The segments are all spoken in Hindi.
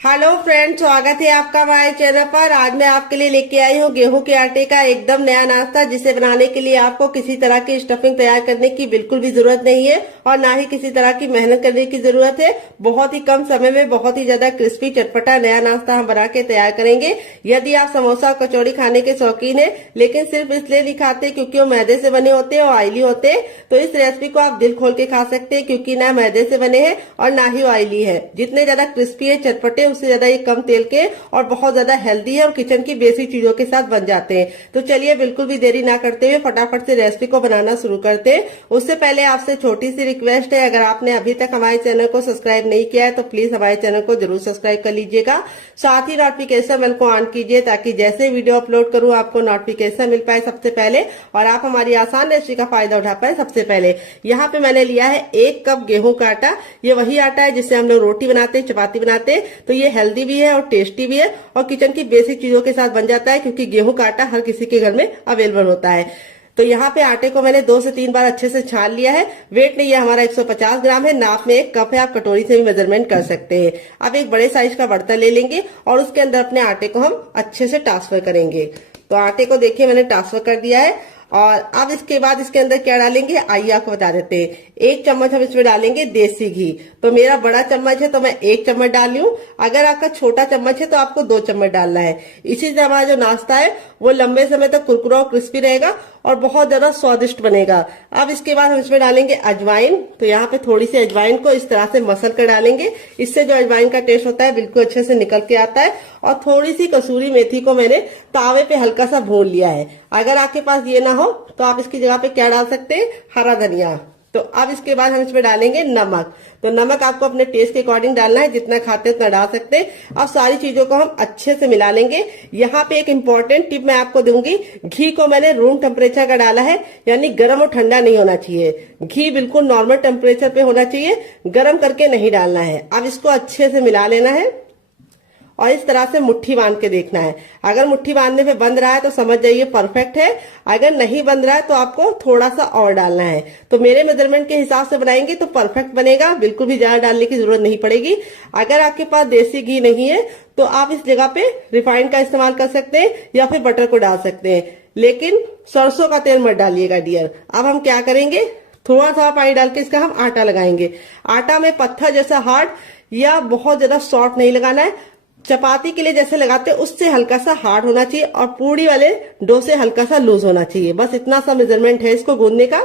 हेलो फ्रेंड, स्वागत है आपका हमारे चैनल पर। आज मैं आपके लिए लेके आई हूँ गेहूं के आटे का एकदम नया नाश्ता, जिसे बनाने के लिए आपको किसी तरह की स्टफिंग तैयार करने की बिल्कुल भी जरूरत नहीं है और ना ही किसी तरह की मेहनत करने की जरूरत है। बहुत ही कम समय में बहुत ही ज्यादा क्रिस्पी चटपटा नया नाश्ता हम बना के तैयार करेंगे। यदि आप समोसा कचौड़ी खाने के शौकीन है लेकिन सिर्फ इसलिए नहीं खाते क्योंकि वो मैदे से बने होते हैं और ऑयली होते हैं, तो इस रेसिपी को आप दिल खोल के खा सकते हैं, क्योंकि ना मैदे से बने हैं और ना ही ऑयली है। जितने ज्यादा क्रिस्पी है चटपटे, उससे ज्यादा ये कम तेल के और बहुत ज्यादा हेल्दी है और किचन की बेसिक चीजों के साथ बन जाते हैं। तो चलिए बिल्कुल भी देरी ना करते हुए फटाफट से रेसिपी को बनाना शुरू करते हैं। उससे पहले आपसे छोटी सी रिक्वेस्ट है, अगर आपने अभी तक हमारे चैनल को सब्सक्राइब नहीं किया है तो प्लीज हमारे चैनल को जरूर सब्सक्राइब कर लीजिएगा। साथ ही नोटिफिकेशन बेल को ऑन कीजिए ताकि जैसे वीडियो अपलोड करूं आपको नोटिफिकेशन मिल पाए सबसे पहले और आप हमारी आसान रेसिपी का फायदा उठा पाए सबसे पहले। यहाँ पे मैंने लिया है 1 कप गेहूं का आटा। ये वही आटा है जिससे हम लोग रोटी बनाते हैं, चपाती बनाते हैं। तो ये हेल्दी भी है और टेस्टी भी है और किचन की बेसिक चीजों के साथ बन जाता है, क्योंकि गेहूं का आटा हर किसी के घर में अवेलेबल होता है। तो यहाँ पे आटे को मैंने 2 से 3 बार अच्छे से छान लिया है। वेट नहीं है हमारा 150 ग्राम है, नाप में 1 कप है, आप कटोरी से भी मेजरमेंट कर सकते हैं। अब एक बड़े साइज का बर्तन ले लेंगे और उसके अंदर अपने आटे को हम अच्छे से ट्रांसफर करेंगे। तो आटे को देखिए मैंने ट्रांसफर कर दिया है और अब इसके बाद इसके अंदर क्या डालेंगे आइए आपको बता देते हैं। 1 चम्मच हम इसमें डालेंगे देसी घी। तो मेरा बड़ा चम्मच है तो मैं 1 चम्मच डाल रही हूँ। अगर आपका छोटा चम्मच है तो आपको 2 चम्मच डालना है। इसी से हमारा जो नाश्ता है वो लंबे समय तक कुरकुरा और क्रिस्पी रहेगा और बहुत ज्यादा स्वादिष्ट बनेगा। अब इसके बाद हम इसमें डालेंगे अजवाइन। तो यहाँ पे थोड़ी सी अजवाइन को इस तरह से मसल कर डालेंगे, इससे जो अजवाइन का टेस्ट होता है बिल्कुल अच्छे से निकल के आता है। और थोड़ी सी कसूरी मेथी को मैंने तावे पे हल्का सा भून लिया है। अगर आपके पास ये ना हो तो आप इसकी जगह पे क्या डाल सकते हैं, हरा धनिया। तो अब इसके बाद हम इसमें डालेंगे नमक। तो नमक आपको अपने टेस्ट के अकॉर्डिंग डालना है, जितना खाते हैं उतना डाल सकते हैं। अब सारी चीजों को हम अच्छे से मिला लेंगे। यहाँ पे एक इम्पोर्टेंट टिप मैं आपको दूंगी, घी को मैंने रूम टेम्परेचर का डाला है, यानी गर्म और ठंडा नहीं होना चाहिए। घी बिल्कुल नॉर्मल टेम्परेचर पे होना चाहिए, गर्म करके नहीं डालना है। अब इसको अच्छे से मिला लेना है और इस तरह से मुट्ठी बांध के देखना है। अगर मुट्ठी बांधने पे बंध रहा है तो समझ जाइए परफेक्ट है, अगर नहीं बंध रहा है तो आपको थोड़ा सा और डालना है। तो मेरे मेजरमेंट के हिसाब से बनाएंगे तो परफेक्ट बनेगा, बिल्कुल भी ज्यादा डालने की जरूरत नहीं पड़ेगी। अगर आपके पास देसी घी नहीं है तो आप इस जगह पे रिफाइंड का इस्तेमाल कर सकते हैं या फिर बटर को डाल सकते हैं, लेकिन सरसों का तेल मत डालिएगा डियर। अब हम क्या करेंगे, थोड़ा सा पानी डाल के इसका हम आटा लगाएंगे। आटा में पत्थर जैसा हार्ड या बहुत ज्यादा सॉफ्ट नहीं लगाना है, चपाती के लिए जैसे लगाते हैं उससे हल्का सा हार्ड होना चाहिए और पूड़ी वाले डो से हल्का सा लूज होना चाहिए। बस इतना सा मेजरमेंट है इसको गूंदने का।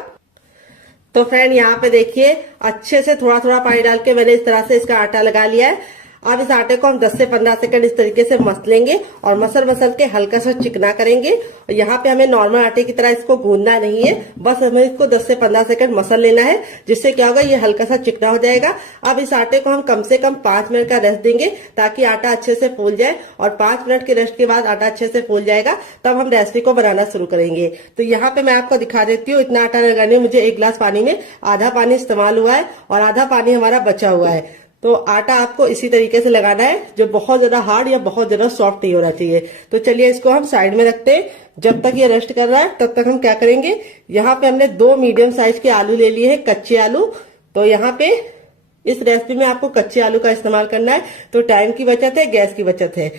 तो फ्रेंड यहाँ पे देखिए अच्छे से थोड़ा थोड़ा पानी डाल के मैंने इस तरह से इसका आटा लगा लिया है। अब इस आटे को हम 10 से 15 सेकंड इस तरीके से मसलेंगे और मसल के हल्का सा चिकना करेंगे। और यहाँ पे हमें नॉर्मल आटे की तरह इसको गूंदना नहीं है, बस हमें इसको 10 से 15 सेकंड मसल लेना है, जिससे क्या होगा ये हल्का सा चिकना हो जाएगा। अब इस आटे को हम कम से कम 5 मिनट का रेस्ट देंगे ताकि आटा अच्छे से फूल जाए और 5 मिनट के रेस्ट के बाद आटा अच्छे से फूल जाएगा, तब हम रेसिपी को बनाना शुरू करेंगे। तो यहाँ पे मैं आपको दिखा देती हूँ, इतना आटा लगाने में मुझे 1 गिलास पानी में आधा पानी इस्तेमाल हुआ है और आधा पानी हमारा बचा हुआ है। तो आटा आपको इसी तरीके से लगाना है, जो बहुत ज्यादा हार्ड या बहुत ज्यादा सॉफ्ट नहीं होना चाहिए। तो चलिए इसको हम साइड में रखते हैं। जब तक ये रेस्ट कर रहा है तब तक हम क्या करेंगे, यहाँ पे हमने 2 मीडियम साइज के आलू ले लिए हैं, कच्चे आलू। तो यहाँ पे इस रेसिपी में आपको कच्चे आलू का इस्तेमाल करना है, तो टाइम की बचत है, गैस की बचत है।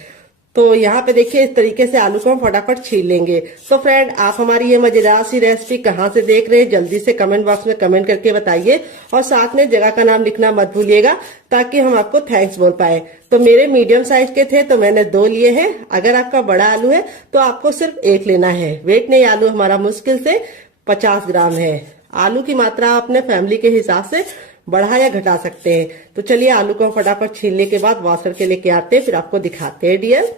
तो यहाँ पे देखिए इस तरीके से आलू को हम फटाफट छील लेंगे। तो फ्रेंड आप हमारी ये मजेदार सी रेसिपी कहाँ से देख रहे हैं जल्दी से कमेंट बॉक्स में कमेंट करके बताइए और साथ में जगह का नाम लिखना मत भूलिएगा ताकि हम आपको थैंक्स बोल पाए। तो मेरे मीडियम साइज के थे तो मैंने 2 लिए हैं। अगर आपका बड़ा आलू है तो आपको सिर्फ 1 लेना है। वेट नहीं, आलू हमारा मुश्किल से 50 ग्राम है। आलू की मात्रा आप अपने फैमिली के हिसाब से बढ़ा या घटा सकते हैं। तो चलिए आलू को हम फटाफट छीलने के बाद वॉश करके लेके आते हैं, फिर आपको दिखाते हैं डियर।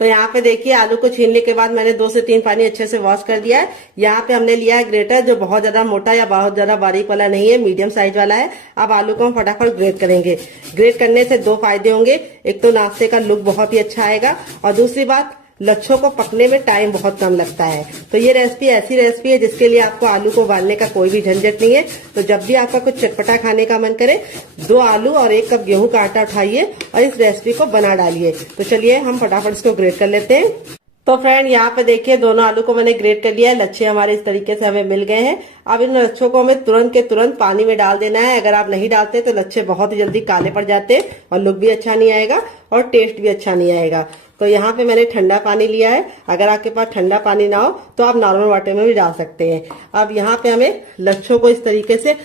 तो यहाँ पे देखिए आलू को छीलने के बाद मैंने 2 से 3 पानी अच्छे से वॉश कर दिया है। यहाँ पे हमने लिया है ग्रेटर, जो बहुत ज्यादा मोटा या बहुत ज्यादा बारीक वाला नहीं है, मीडियम साइज वाला है। अब आलू को हम फटाफट ग्रेट करेंगे। ग्रेट करने से 2 फायदे होंगे, एक तो नाश्ते का लुक बहुत ही अच्छा आएगा और दूसरी बात लच्छों को पकने में टाइम बहुत कम लगता है। तो ये रेसिपी ऐसी रेसिपी है जिसके लिए आपको आलू को उबालने का कोई भी झंझट नहीं है। तो जब भी आपका कुछ चटपटा खाने का मन करे 2 आलू और 1 कप गेहूं का आटा उठाइए और इस रेसिपी को बना डालिए। तो चलिए हम फटाफट इसको ग्रेट कर लेते हैं। तो फ्रेंड यहाँ पे देखिए दोनों आलू को मैंने ग्रेट कर लिया है। लच्छे हमारे इस तरीके से हमें मिल गए हैं। अब इन लच्छों को हमें तुरंत के तुरंत पानी में डाल देना है। अगर आप नहीं डालते तो लच्छे बहुत ही जल्दी काले पड़ जाते हैं और लुक भी अच्छा नहीं आएगा और टेस्ट भी अच्छा नहीं आएगा। तो यहाँ पे मैंने ठंडा पानी लिया है। अगर आपके पास ठंडा पानी ना हो तो आप नॉर्मल वाटर में भी डाल सकते हैं। अब यहाँ पे हमें लच्छों को इस तरीके से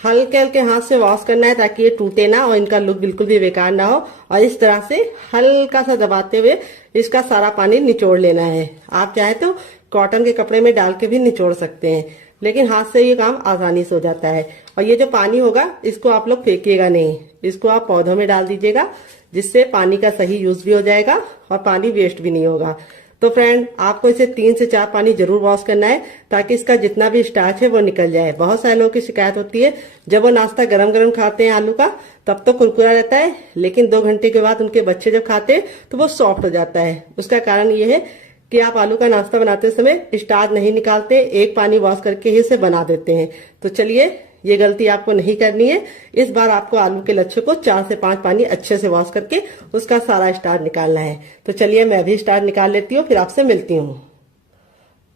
हल्के हल्के हाथ से वॉश करना है ताकि ये टूटे ना और इनका लुक बिल्कुल भी बेकार ना हो। और इस तरह से हल्का सा दबाते हुए इसका सारा पानी निचोड़ लेना है। आप चाहे तो कॉटन के कपड़े में डाल के भी निचोड़ सकते हैं, लेकिन हाथ से ये काम आसानी से हो जाता है। और ये जो पानी होगा इसको आप लोग फेंकिएगा नहीं, इसको आप पौधों में डाल दीजिएगा, जिससे पानी का सही यूज भी हो जाएगा और पानी वेस्ट भी नहीं होगा। तो फ्रेंड आपको इसे 3 से 4 पानी जरूर वॉश करना है ताकि इसका जितना भी स्टार्च है वो निकल जाए। बहुत सारे लोगों की शिकायत होती है जब वो नाश्ता गरम गरम खाते हैं आलू का तब तो कुरकुरा रहता है, लेकिन 2 घंटे के बाद उनके बच्चे जब खाते हैं तो वो सॉफ्ट हो जाता है। उसका कारण ये है कि आप आलू का नाश्ता बनाते समय स्टार्च नहीं निकालते, एक पानी वॉश करके ही इसे बना देते हैं। तो चलिए ये गलती आपको नहीं करनी है। इस बार आपको आलू के लच्छे को 4 से 5 पानी अच्छे से वॉश करके उसका सारा स्टार्च निकालना है। तो चलिए मैं भी स्टार्च निकाल लेती हूँ, फिर आपसे मिलती हूँ।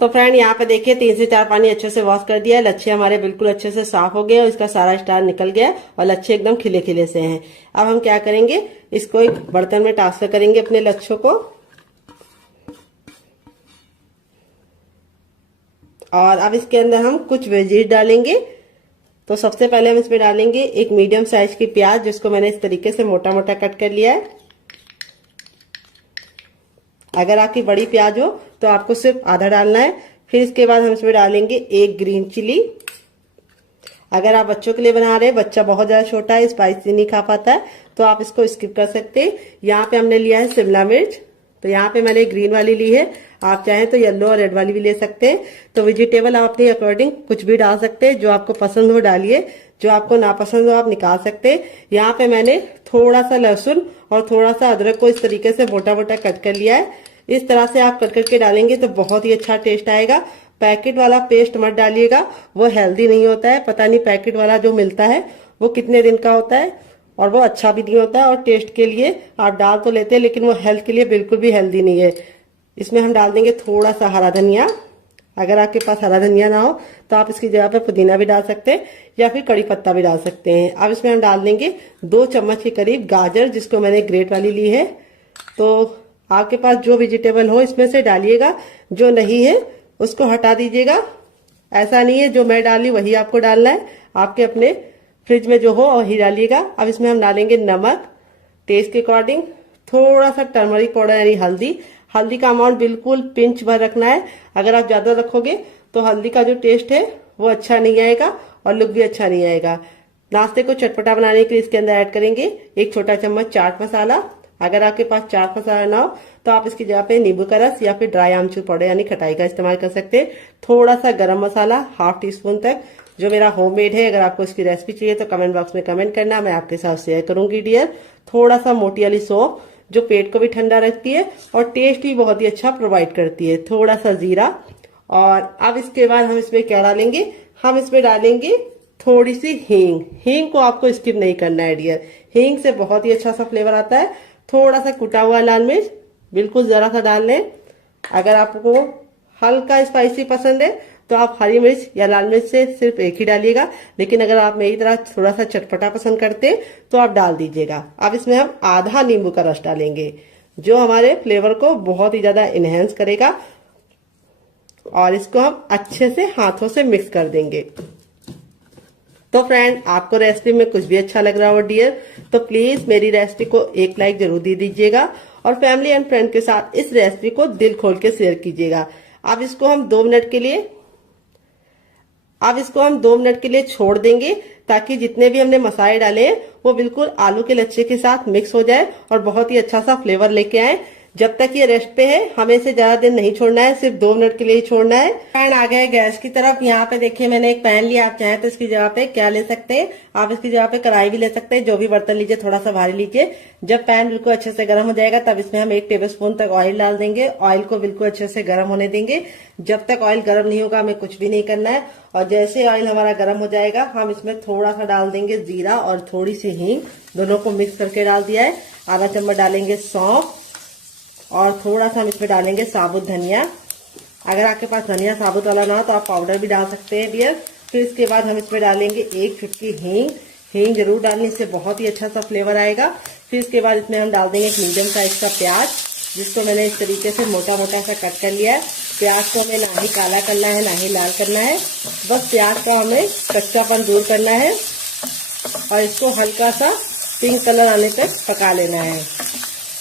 तो फ्रेंड यहाँ पे देखिए 3 से 4 पानी अच्छे से वॉश कर दिया है। लच्छे हमारे बिल्कुल अच्छे से साफ हो गए और इसका सारा स्टार्च निकल गया और लच्छे एकदम खिले खिले से हैं। अब हम क्या करेंगे, इसको एक बर्तन में ट्रांसफर करेंगे अपने लच्छों को। और अब इसके अंदर हम कुछ वेजीज डालेंगे। तो सबसे पहले हम इसमें डालेंगे एक मीडियम साइज की प्याज, जिसको मैंने इस तरीके से मोटा मोटा कट कर लिया है। अगर आपकी बड़ी प्याज हो तो आपको सिर्फ आधा डालना है। फिर इसके बाद हम इसमें डालेंगे एक ग्रीन चिली। अगर आप बच्चों के लिए बना रहे हैं, बच्चा बहुत ज्यादा छोटा है, स्पाइसी नहीं खा पाता है, तो आप इसको स्किप कर सकते हैं। यहाँ पे हमने लिया है शिमला मिर्च। तो यहाँ पे मैंने ग्रीन वाली ली है, आप चाहें तो येलो और रेड वाली भी ले सकते हैं। तो वेजिटेबल आप अपने अकॉर्डिंग कुछ भी डाल सकते हैं, जो आपको पसंद हो डालिए, जो आपको नापसंद हो आप निकाल सकते हैं। यहाँ पे मैंने थोड़ा सा लहसुन और थोड़ा सा अदरक को इस तरीके से मोटा मोटा कट कर लिया है। इस तरह से आप कट करके डालेंगे तो बहुत ही अच्छा टेस्ट आएगा। पैकेट वाला पेस्ट मत डालिएगा, वो हेल्दी नहीं होता है। पता नहीं पैकेट वाला जो मिलता है वो कितने दिन का होता है और वो अच्छा भी नहीं होता है। और टेस्ट के लिए आप डाल तो लेते हैं, लेकिन वो हेल्थ के लिए बिल्कुल भी हेल्दी नहीं है। इसमें हम डाल देंगे थोड़ा सा हरा धनिया। अगर आपके पास हरा धनिया ना हो तो आप इसकी जगह पे पुदीना भी डाल सकते हैं या फिर कड़ी पत्ता भी डाल सकते हैं। अब इसमें हम डाल देंगे 2 चम्मच के करीब गाजर, जिसको मैंने ग्रेट वाली ली है। तो आपके पास जो वेजिटेबल हो इसमें से डालिएगा, जो नहीं है उसको हटा दीजिएगा। ऐसा नहीं है जो मैं डाली वही आपको डालना है, आपके अपने फ्रिज में जो हो वही डालिएगा। अब इसमें हम डालेंगे नमक टेस्ट के अकॉर्डिंग, थोड़ा सा टर्मरिक पाउडर यानी हल्दी। हल्दी का अमाउंट बिल्कुल पिंच भर रखना है। अगर आप ज्यादा रखोगे तो हल्दी का जो टेस्ट है वो अच्छा नहीं आएगा और लुक भी अच्छा नहीं आएगा। नाश्ते को चटपटा बनाने के लिए इसके अंदर ऐड करेंगे 1 छोटा चम्मच चाट मसाला। अगर आपके पास चाट मसाला ना हो तो आप इसकी जगह पे नींबू का रस या फिर ड्राई आमचूर पाउडर यानी खटाई का इस्तेमाल कर सकते हैं। थोड़ा सा गरम मसाला 1/2 टीस्पून तक, जो मेरा होममेड है। अगर आपको इसकी रेसिपी चाहिए तो कमेंट बॉक्स में कमेंट करना, मैं आपके साथ शेयर करूंगी डियर। थोड़ा सा मोटी वाली सौंफ, जो पेट को भी ठंडा रखती है और टेस्ट भी बहुत ही अच्छा प्रोवाइड करती है। थोड़ा सा जीरा। और अब इसके बाद हम इसमें क्या डालेंगे, हम इसमें डालेंगे थोड़ी सी हींग। हींग को आपको स्किप नहीं करना है डियर, हींग से बहुत ही अच्छा सा फ्लेवर आता है। थोड़ा सा कुटा हुआ लाल मिर्च, बिल्कुल जरा सा डाल लें। अगर आपको हल्का स्पाइसी पसंद है तो आप हरी मिर्च या लाल मिर्च से सिर्फ एक ही डालिएगा, लेकिन अगर आप मेरी तरह थोड़ा सा चटपटा पसंद करते हैं तो आप डाल दीजिएगा। अब इसमें हम आधा नींबू का रस डालेंगे, जो हमारे फ्लेवर को बहुत ही ज्यादा इनहेंस करेगा। और इसको हम अच्छे से हाथों से मिक्स कर देंगे। तो फ्रेंड आपको रेसिपी में कुछ भी अच्छा लग रहा हो डियर, तो प्लीज मेरी रेसिपी को एक लाइक जरूर दे दीजिएगा और फैमिली एंड फ्रेंड के साथ इस रेसिपी को दिल खोल के शेयर कीजिएगा। अब इसको हम 2 मिनट के लिए छोड़ देंगे, ताकि जितने भी हमने मसाले डाले हैं वो बिल्कुल आलू के लच्छे के साथ मिक्स हो जाए और बहुत ही अच्छा सा फ्लेवर लेके आए। जब तक ये रेस्ट पे है हमें इसे ज्यादा देर नहीं छोड़ना है, सिर्फ 2 मिनट के लिए ही छोड़ना है। पैन आ गया है गैस की तरफ। यहाँ पे देखिए मैंने एक पैन लिया, आप चाहें तो इसकी जगह पे क्या ले सकते हैं, आप इसकी जगह पे कढ़ाई भी ले सकते हैं। जो भी बर्तन लीजिए थोड़ा सा भारी लीजिए। जब पैन बिल्कुल अच्छे से गर्म हो जाएगा तब इसमें हम 1 टेबलस्पून तक ऑयल डाल देंगे। ऑयल को बिल्कुल अच्छे से गर्म होने देंगे। जब तक ऑयल गर्म नहीं होगा हमें कुछ भी नहीं करना है। और जैसे ऑयल हमारा गर्म हो जाएगा हम इसमें थोड़ा सा डाल देंगे जीरा और थोड़ी सी हींग, दोनों को मिक्स करके डाल दिया है। आधा चम्मच डालेंगे सौंफ, और थोड़ा सा हम इसमें डालेंगे साबुत धनिया। अगर आपके पास धनिया साबुत वाला ना हो तो आप पाउडर भी डाल सकते हैं डियर। फिर इसके बाद हम इसमें डालेंगे 1 चुटकी हींग। हींग जरूर डालनी, इससे बहुत ही अच्छा सा फ्लेवर आएगा। फिर इसके बाद इसमें हम डाल देंगे एक मीडियम साइज का प्याज, जिसको मैंने इस तरीके से मोटा मोटा सा कट कर लिया है। प्याज को हमें ना ही काला करना है ना ही लाल करना है, बस प्याज का हमें कच्चापन दूर करना है और इसको हल्का सा पिंक कलर आने तक पका लेना है।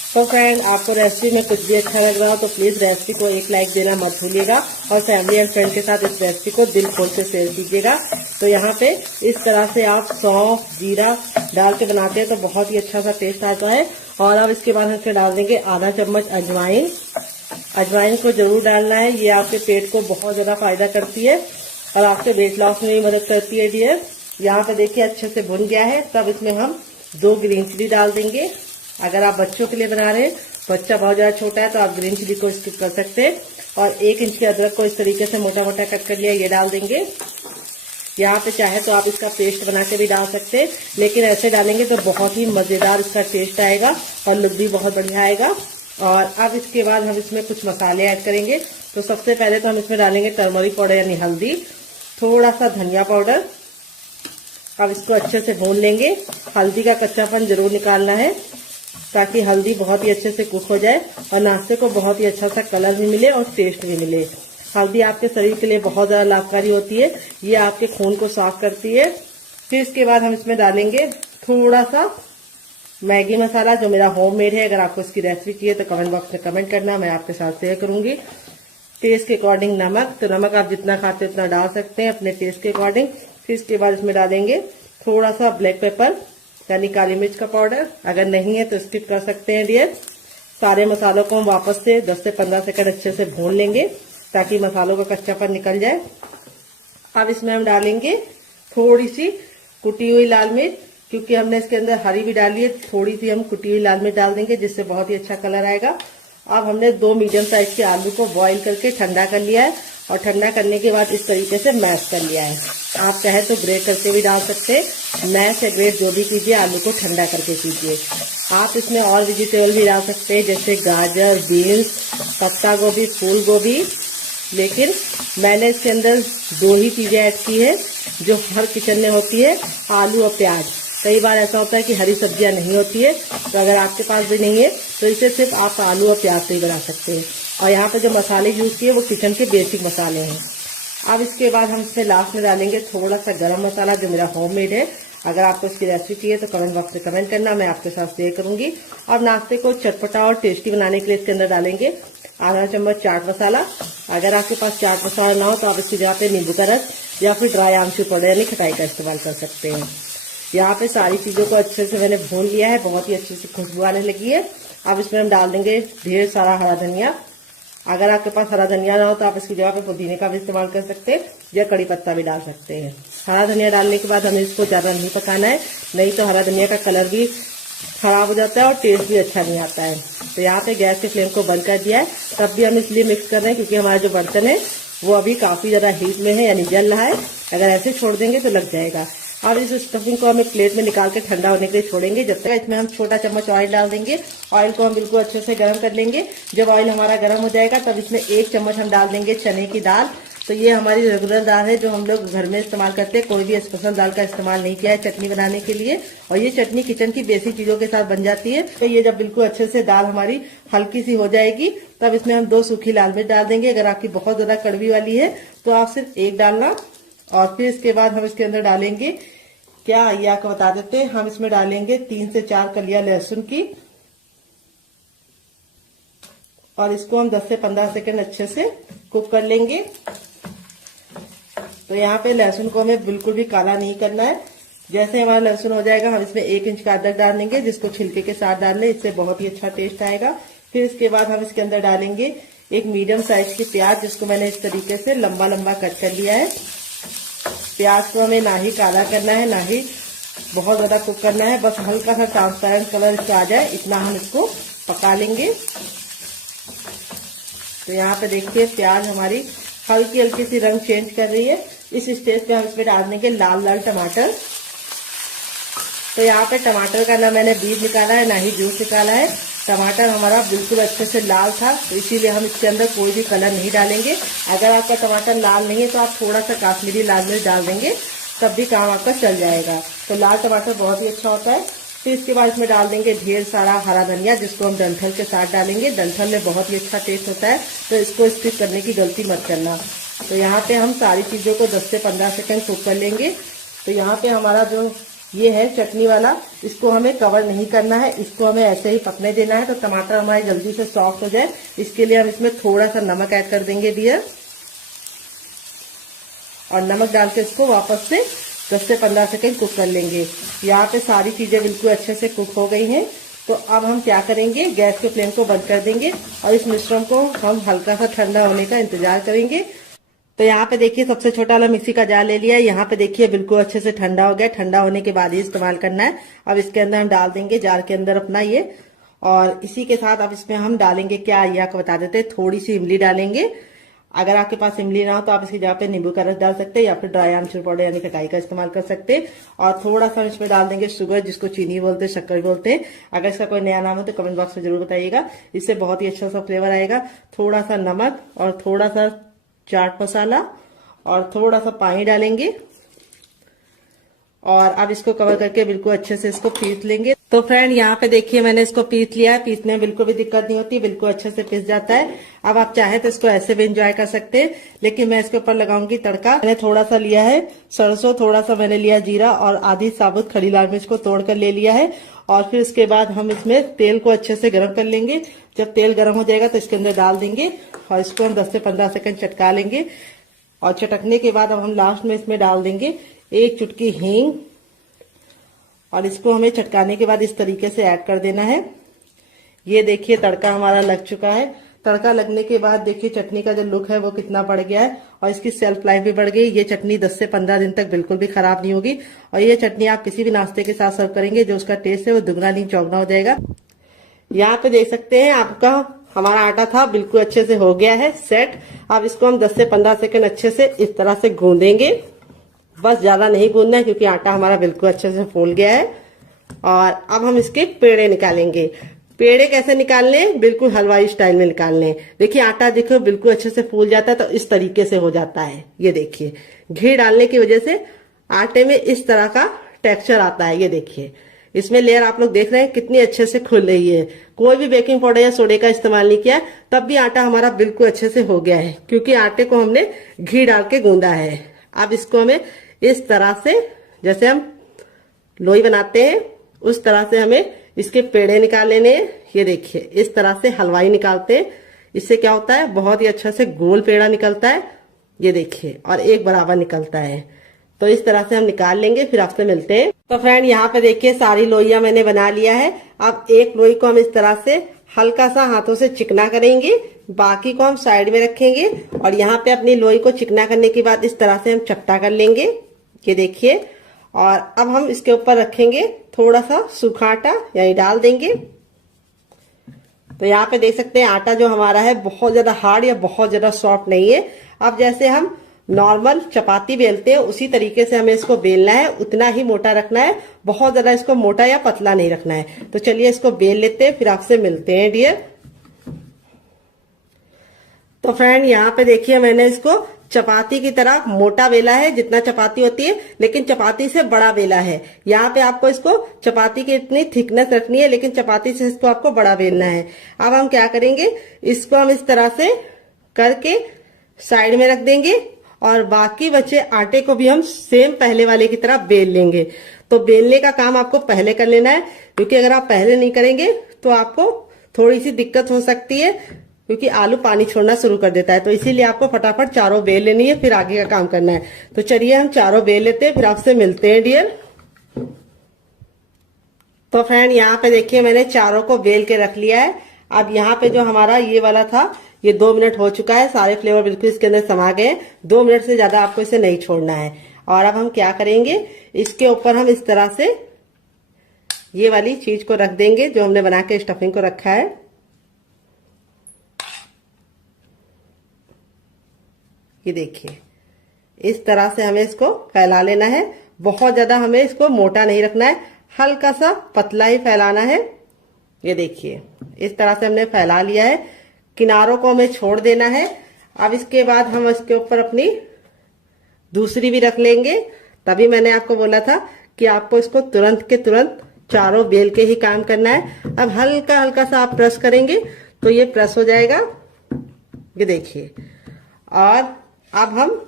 तो फ्रेंड, आपको रेसिपी में कुछ भी अच्छा लग रहा हो तो प्लीज रेसिपी को एक लाइक देना मत भूलिएगा और फैमिली एंड फ्रेंड के साथ इस रेसिपी को दिल खोल से शेयर कीजिएगा। तो यहाँ पे इस तरह से आप सौंफ जीरा डाल के बनाते हैं तो बहुत ही अच्छा सा टेस्ट आता है। और अब इसके बाद हम इसमें डाल देंगे आधा चम्मच अजवाइन। अजवाइन को जरूर डालना है, ये आपके पेट को बहुत ज्यादा फायदा करती है और आपके वेट लॉस में भी मदद करती है डियर। यहाँ पे देखिए अच्छे से भुन गया है। तब इसमें हम 2 ग्रीन चिली डाल देंगे। अगर आप बच्चों के लिए बना रहे हैं, बच्चा बहुत ज्यादा छोटा है तो आप ग्रीन चिली को स्किप कर सकते हैं। और 1 इंच के अदरक को इस तरीके से मोटा मोटा कट कर लिया, ये डाल देंगे। यहाँ पे चाहे तो आप इसका पेस्ट बना के भी डाल सकते हैं, लेकिन ऐसे डालेंगे तो बहुत ही मजेदार इसका टेस्ट आएगा और लुक भी बहुत बढ़िया आएगा। और अब इसके बाद हम इसमें कुछ मसाले ऐड करेंगे। तो सबसे पहले तो हम इसमें डालेंगे टर्मरिक पाउडर यानी हल्दी, थोड़ा सा धनिया पाउडर। अब इसको अच्छे से भून लेंगे। हल्दी का कच्चापन जरूर निकालना है ताकि हल्दी बहुत ही अच्छे से कुक हो जाए और नाश्ते को बहुत ही अच्छा सा कलर भी मिले और टेस्ट भी मिले। हल्दी आपके शरीर के लिए बहुत ज्यादा लाभकारी होती है, ये आपके खून को साफ करती है। फिर इसके बाद हम इसमें डालेंगे थोड़ा सा मैगी मसाला, जो मेरा होममेड है। अगर आपको इसकी रेसिपी चाहिए तो कमेंट बॉक्स में कमेंट करना, मैं आपके साथ शेयर करूंगी। टेस्ट के अकॉर्डिंग नमक, तो नमक आप जितना खाते हैं उतना डाल सकते हैं अपने टेस्ट के अकॉर्डिंग। फिर इसके बाद इसमें डालेंगे थोड़ा सा ब्लैक पेपर यानी काली मिर्च का पाउडर। अगर नहीं है तो स्किप कर सकते हैं डियर। सारे मसालों को हम वापस से 10 से 15 सेकंड अच्छे से भून लेंगे ताकि मसालों का कच्चापन निकल जाए। अब इसमें हम डालेंगे थोड़ी सी कुटी हुई लाल मिर्च, क्योंकि हमने इसके अंदर हरी भी डाली है, थोड़ी सी हम कुटी हुई लाल मिर्च डाल देंगे जिससे बहुत ही अच्छा कलर आएगा। अब हमने 2 मीडियम साइज के आलू को बॉईल करके ठंडा कर लिया है और ठंडा करने के बाद इस तरीके से मैश कर लिया है। आप चाहे तो ग्रेट करके भी डाल सकते हैं। मैश या ग्रेट जो भी कीजिए, आलू को ठंडा करके कीजिए। आप इसमें और वेजिटेबल भी डाल सकते हैं जैसे गाजर, बीन्स, पत्ता गोभी, फूल गोभी, लेकिन मैंने इसके अंदर 2 ही चीजें ऐड की है जो हर किचन में होती है, आलू और प्याज। कई बार ऐसा होता है कि हरी सब्जियां नहीं होती है, तो अगर आपके पास भी नहीं है तो इसे सिर्फ आप आलू और प्याज से ही बना सकते हैं। और यहाँ पे जो मसाले यूज किए वो किचन के बेसिक मसाले हैं। अब इसके बाद हम इसमें लास्ट में डालेंगे थोड़ा सा गरम मसाला, जो मेरा होममेड है। अगर आपको इसकी रेसिपी चाहिए तो कमेंट बॉक्स में कमेंट करना, मैं आपके साथ शेयर करूंगी। अब नाश्ते को चटपटा और टेस्टी बनाने के लिए इसके अंदर डालेंगे आधा चम्मच चाट मसाला। अगर आपके पास चाट मसाला ना हो तो आप इसकी जगह पे नींबू का रस या फिर ड्राई आमचूर पाउडर यानी खटाई का इस्तेमाल कर सकते हैं। यहाँ पे सारी चीजों को अच्छे से मैंने भून लिया है, बहुत ही अच्छे से खुशबू आने लगी है। अब इसमें हम डाल देंगे ढेर सारा हरा धनिया। अगर आपके पास हरा धनिया ना हो तो आप इसकी जगह पे पुदीने का भी इस्तेमाल कर सकते हैं या कड़ी पत्ता भी डाल सकते हैं। हरा धनिया डालने के बाद हमें इसको ज्यादा नहीं पकाना है, नहीं तो हरा धनिया का कलर भी खराब हो जाता है और टेस्ट भी अच्छा नहीं आता है। तो यहाँ पे गैस के फ्लेम को बंद कर दिया है, तब भी हम इसलिए मिक्स कर रहे हैं क्योंकि हमारा जो बर्तन है वो अभी काफी ज्यादा हीट में है यानी जल रहा है। अगर ऐसे छोड़ देंगे तो लग जाएगा। अब इस स्टफिंग को हम एक प्लेट में निकाल के ठंडा होने के लिए छोड़ेंगे। जब तक इसमें हम छोटा चम्मच ऑयल डाल देंगे। ऑयल को हम बिल्कुल अच्छे से गर्म कर लेंगे। जब ऑयल हमारा गर्म हो जाएगा तब इसमें 1 चम्मच हम डाल देंगे चने की दाल। तो ये हमारी रेगुलर दाल है जो हम लोग घर में इस्तेमाल करते हैं, कोई भी स्पेशल दाल का इस्तेमाल नहीं किया है चटनी बनाने के लिए। और ये चटनी किचन की बेसिक चीजों के साथ बन जाती है। तो ये जब बिल्कुल अच्छे से दाल हमारी हल्की सी हो जाएगी तब इसमें हम 2 सूखी लाल मिर्च डाल देंगे। अगर आपकी बहुत ज्यादा कड़वी वाली है तो आप सिर्फ 1 डालना। और फिर इसके बाद हम इसके अंदर डालेंगे, क्या ये आपको बता देते हैं, हम इसमें डालेंगे 3 से 4 कलियां लहसुन की और इसको हम 10 से 15 सेकंड अच्छे से कुक कर लेंगे। तो यहाँ पे लहसुन को हमें बिल्कुल भी काला नहीं करना है। जैसे हमारा लहसुन हो जाएगा हम इसमें 1 इंच का अदरक डाल देंगे, जिसको छिलके के साथ डाल लें, इससे बहुत ही अच्छा टेस्ट आएगा। फिर इसके बाद हम इसके अंदर डालेंगे एक मीडियम साइज की प्याज, जिसको मैंने इस तरीके से लंबा लंबा कट कर लिया है। प्याज को हमें ना ही काला करना है ना ही बहुत ज्यादा कुक करना है, बस हल्का सा ट्रांसपेरेंट कलर इसका आ जाए इतना हम इसको पका लेंगे। तो यहाँ पे देखिए प्याज हमारी हल्की हल्की सी रंग चेंज कर रही है। इस स्टेज पे हम इसमें डाल देंगे लाल लाल टमाटर। तो यहाँ पे टमाटर का ना मैंने बीज निकाला है ना ही जूस निकाला है, टमाटर हमारा बिल्कुल अच्छे से लाल था, तो इसीलिए हम इसके अंदर कोई भी कलर नहीं डालेंगे। अगर आपका टमाटर लाल नहीं है तो आप थोड़ा सा काश्मीरी लाल मिर्च डाल देंगे, तब भी काम आपका चल जाएगा। तो लाल टमाटर बहुत ही अच्छा होता है। फिर इसके बाद इसमें डाल देंगे ढेर सारा हरा धनिया, जिसको हम डंठल के साथ डालेंगे। डंठल में बहुत ही अच्छा टेस्ट होता है, तो इसको स्किप करने की गलती मत करना। तो यहाँ पे हम सारी चीज़ों को 10 से 15 सेकंड कुक कर लेंगे। तो यहाँ पे हमारा जो ये है चटनी वाला, इसको हमें कवर नहीं करना है, इसको हमें ऐसे ही पकने देना है। तो टमाटर हमारे जल्दी से सॉफ्ट हो जाए, इसके लिए हम इसमें थोड़ा सा नमक ऐड कर देंगे डियर, और नमक डाल के इसको वापस से 10 से 15 सेकंड कुक कर लेंगे। यहाँ पे सारी चीजें बिल्कुल अच्छे से कुक हो गई हैं। तो अब हम क्या करेंगे, गैस के फ्लेम को बंद कर देंगे और इस मिश्रण को हम हल्का सा ठंडा होने का इंतजार करेंगे। तो यहाँ पे देखिए सबसे छोटा वाला मिक्सी का जार ले लिया। यहाँ पे देखिए बिल्कुल अच्छे से ठंडा हो गया। ठंडा होने के बाद ही इस्तेमाल करना है। अब इसके अंदर हम डाल देंगे जार के अंदर अपना ये, और इसी के साथ अब इसमें हम डालेंगे क्या, ये आपको बता देते हैं, थोड़ी सी इमली डालेंगे। अगर आपके पास इमली ना हो तो आप इसकी जगह पे नींबू का रस डाल सकते हैं, या फिर ड्राई आमचूर पाउडर यानी खटाई का इस्तेमाल कर सकते हैं। और थोड़ा सा इसमें डाल देंगे शुगर, जिसको चीनी बोलते हैं, शक्कर बोलते हैं। अगर इसका कोई नया नाम हो तो कमेंट बॉक्स में जरूर बताइएगा, इससे बहुत ही अच्छा सा फ्लेवर आएगा। थोड़ा सा नमक और थोड़ा सा चाट मसाला और थोड़ा सा पानी डालेंगे, और अब इसको कवर करके बिल्कुल अच्छे से इसको पीस लेंगे। तो फ्रेंड यहाँ पे देखिए मैंने इसको पीस लिया है। पीसने में बिल्कुल भी दिक्कत नहीं होती, बिल्कुल अच्छे से पीस जाता है। अब आप चाहे तो इसको ऐसे भी एंजॉय कर सकते हैं, लेकिन मैं इसके ऊपर लगाऊंगी तड़का। मैंने थोड़ा सा लिया है सरसों, थोड़ा सा मैंने लिया जीरा, और आधी साबुत खड़ी लाल मिर्च को तोड़ कर ले लिया है। और फिर इसके बाद हम इसमें तेल को अच्छे से गर्म कर लेंगे। जब तेल गर्म हो जाएगा तो इसके अंदर डाल देंगे, और इसको हम 10 से 15 सेकंड चटका लेंगे। और चटकने के बाद अब हम लास्ट में इसमें डाल देंगे 1 चुटकी हींग, और इसको हमें चटकाने के बाद इस तरीके से ऐड कर देना है। ये देखिए तड़का हमारा लग चुका है। तड़का लगने के बाद देखिए चटनी का जो लुक है वो कितना बढ़ गया है, और इसकी सेल्फ लाइफ भी बढ़ गई। ये चटनी 10 से 15 दिन तक बिल्कुल भी खराब नहीं होगी, और ये चटनी आप किसी भी नाश्ते के साथ सर्व करेंगे, जो उसका टेस्ट है वो दुगना नहीं चौगुना हो जाएगा। यहाँ पे देख सकते हैं आपका हमारा आटा था बिल्कुल अच्छे से हो गया है सेट। अब इसको हम 10 से 15 सेकंड अच्छे से इस तरह से गूंदेंगे। बस ज्यादा नहीं गूंदना है, क्योंकि आटा हमारा बिल्कुल अच्छे से फूल गया है। और अब हम इसके पेड़े निकालेंगे। पेड़े कैसे निकालने, बिल्कुल हलवाई स्टाइल में निकालने। देखिए आटा देखो बिल्कुल अच्छे से फूल जाता है, तो इस तरीके से हो जाता है। ये देखिए घी डालने की वजह से आटे में इस तरह का टेक्सचर आता है। ये देखिए इसमें लेयर आप लोग देख रहे हैं कितनी अच्छे से खुल रही है। कोई भी बेकिंग पाउडर या सोडे का इस्तेमाल नहीं किया, तब भी आटा हमारा बिल्कुल अच्छे से हो गया है, क्योंकि आटे को हमने घी डाल के गूंदा है। अब इसको हमें इस तरह से, जैसे हम लोई बनाते हैं उस तरह से हमें इसके पेड़े निकाल लेने हैं। ये देखिए इस तरह से हलवाई निकालते हैं। इससे क्या होता है, बहुत ही अच्छा से गोल पेड़ा निकलता है। ये देखिए, और एक बराबर निकलता है। तो इस तरह से हम निकाल लेंगे, फिर आपसे मिलते हैं। तो फ्रेंड यहाँ पे देखिए सारी लोइयां मैंने बना लिया है। अब एक लोई को हम इस तरह से हल्का सा हाथों से चिकना करेंगे, बाकी को हम साइड में रखेंगे। और यहाँ पे अपनी लोई को चिकना करने के बाद इस तरह से हम चपटा कर लेंगे। ये देखिए, और अब हम इसके ऊपर रखेंगे थोड़ा सा सूखा आटा, यानी डाल देंगे। तो यहाँ पे देख सकते हैं आटा जो हमारा है बहुत ज्यादा हार्ड या बहुत ज्यादा सॉफ्ट नहीं है। अब जैसे हम नॉर्मल चपाती बेलते हैं उसी तरीके से हमें इसको बेलना है, उतना ही मोटा रखना है, बहुत ज्यादा इसको मोटा या पतला नहीं रखना है। तो चलिए इसको बेल लेते हैं, फिर आपसे मिलते हैं डियर। तो फ्रेंड यहाँ पे देखिए मैंने इसको चपाती की तरह मोटा बेला है, जितना चपाती होती है, लेकिन चपाती से बड़ा बेला है। यहाँ पे आपको इसको चपाती की इतनी थिकनेस रखनी है, लेकिन चपाती से इसको आपको बड़ा बेलना है। अब हम क्या करेंगे, इसको हम इस तरह से करके साइड में रख देंगे, और बाकी बचे आटे को भी हम सेम पहले वाले की तरह बेल लेंगे। तो बेलने का काम आपको पहले कर लेना है, क्योंकि अगर आप पहले नहीं करेंगे तो आपको थोड़ी सी दिक्कत हो सकती है, क्योंकि आलू पानी छोड़ना शुरू कर देता है। तो इसीलिए आपको फटाफट चारों बेल लेनी है, फिर आगे का काम करना है। तो चलिए हम चारों बेल लेते हैं, फिर आपसे मिलते हैं डियर। तो फ्रेंड यहाँ पे देखिए मैंने चारों को बेल के रख लिया है। अब यहाँ पे जो हमारा ये वाला था, ये 2 मिनट हो चुका है, सारे फ्लेवर बिल्कुल इसके अंदर समा गए। 2 मिनट से ज्यादा आपको इसे नहीं छोड़ना है। और अब हम क्या करेंगे, इसके ऊपर हम इस तरह से ये वाली चीज को रख देंगे जो हमने बना के स्टफिंग को रखा है। ये देखिए इस तरह से हमें इसको फैला लेना है। बहुत ज्यादा हमें इसको मोटा नहीं रखना है, हल्का सा पतला ही फैलाना है। ये देखिए इस तरह से हमने फैला लिया है, किनारों को हमें छोड़ देना है। अब इसके बाद हम इसके ऊपर अपनी दूसरी भी रख लेंगे। तभी मैंने आपको बोला था कि आपको इसको तुरंत के तुरंत चारों बेल के ही काम करना है। अब हल्का हल्का सा आप प्रेस करेंगे तो ये प्रेस हो जाएगा, ये देखिए। और अब हम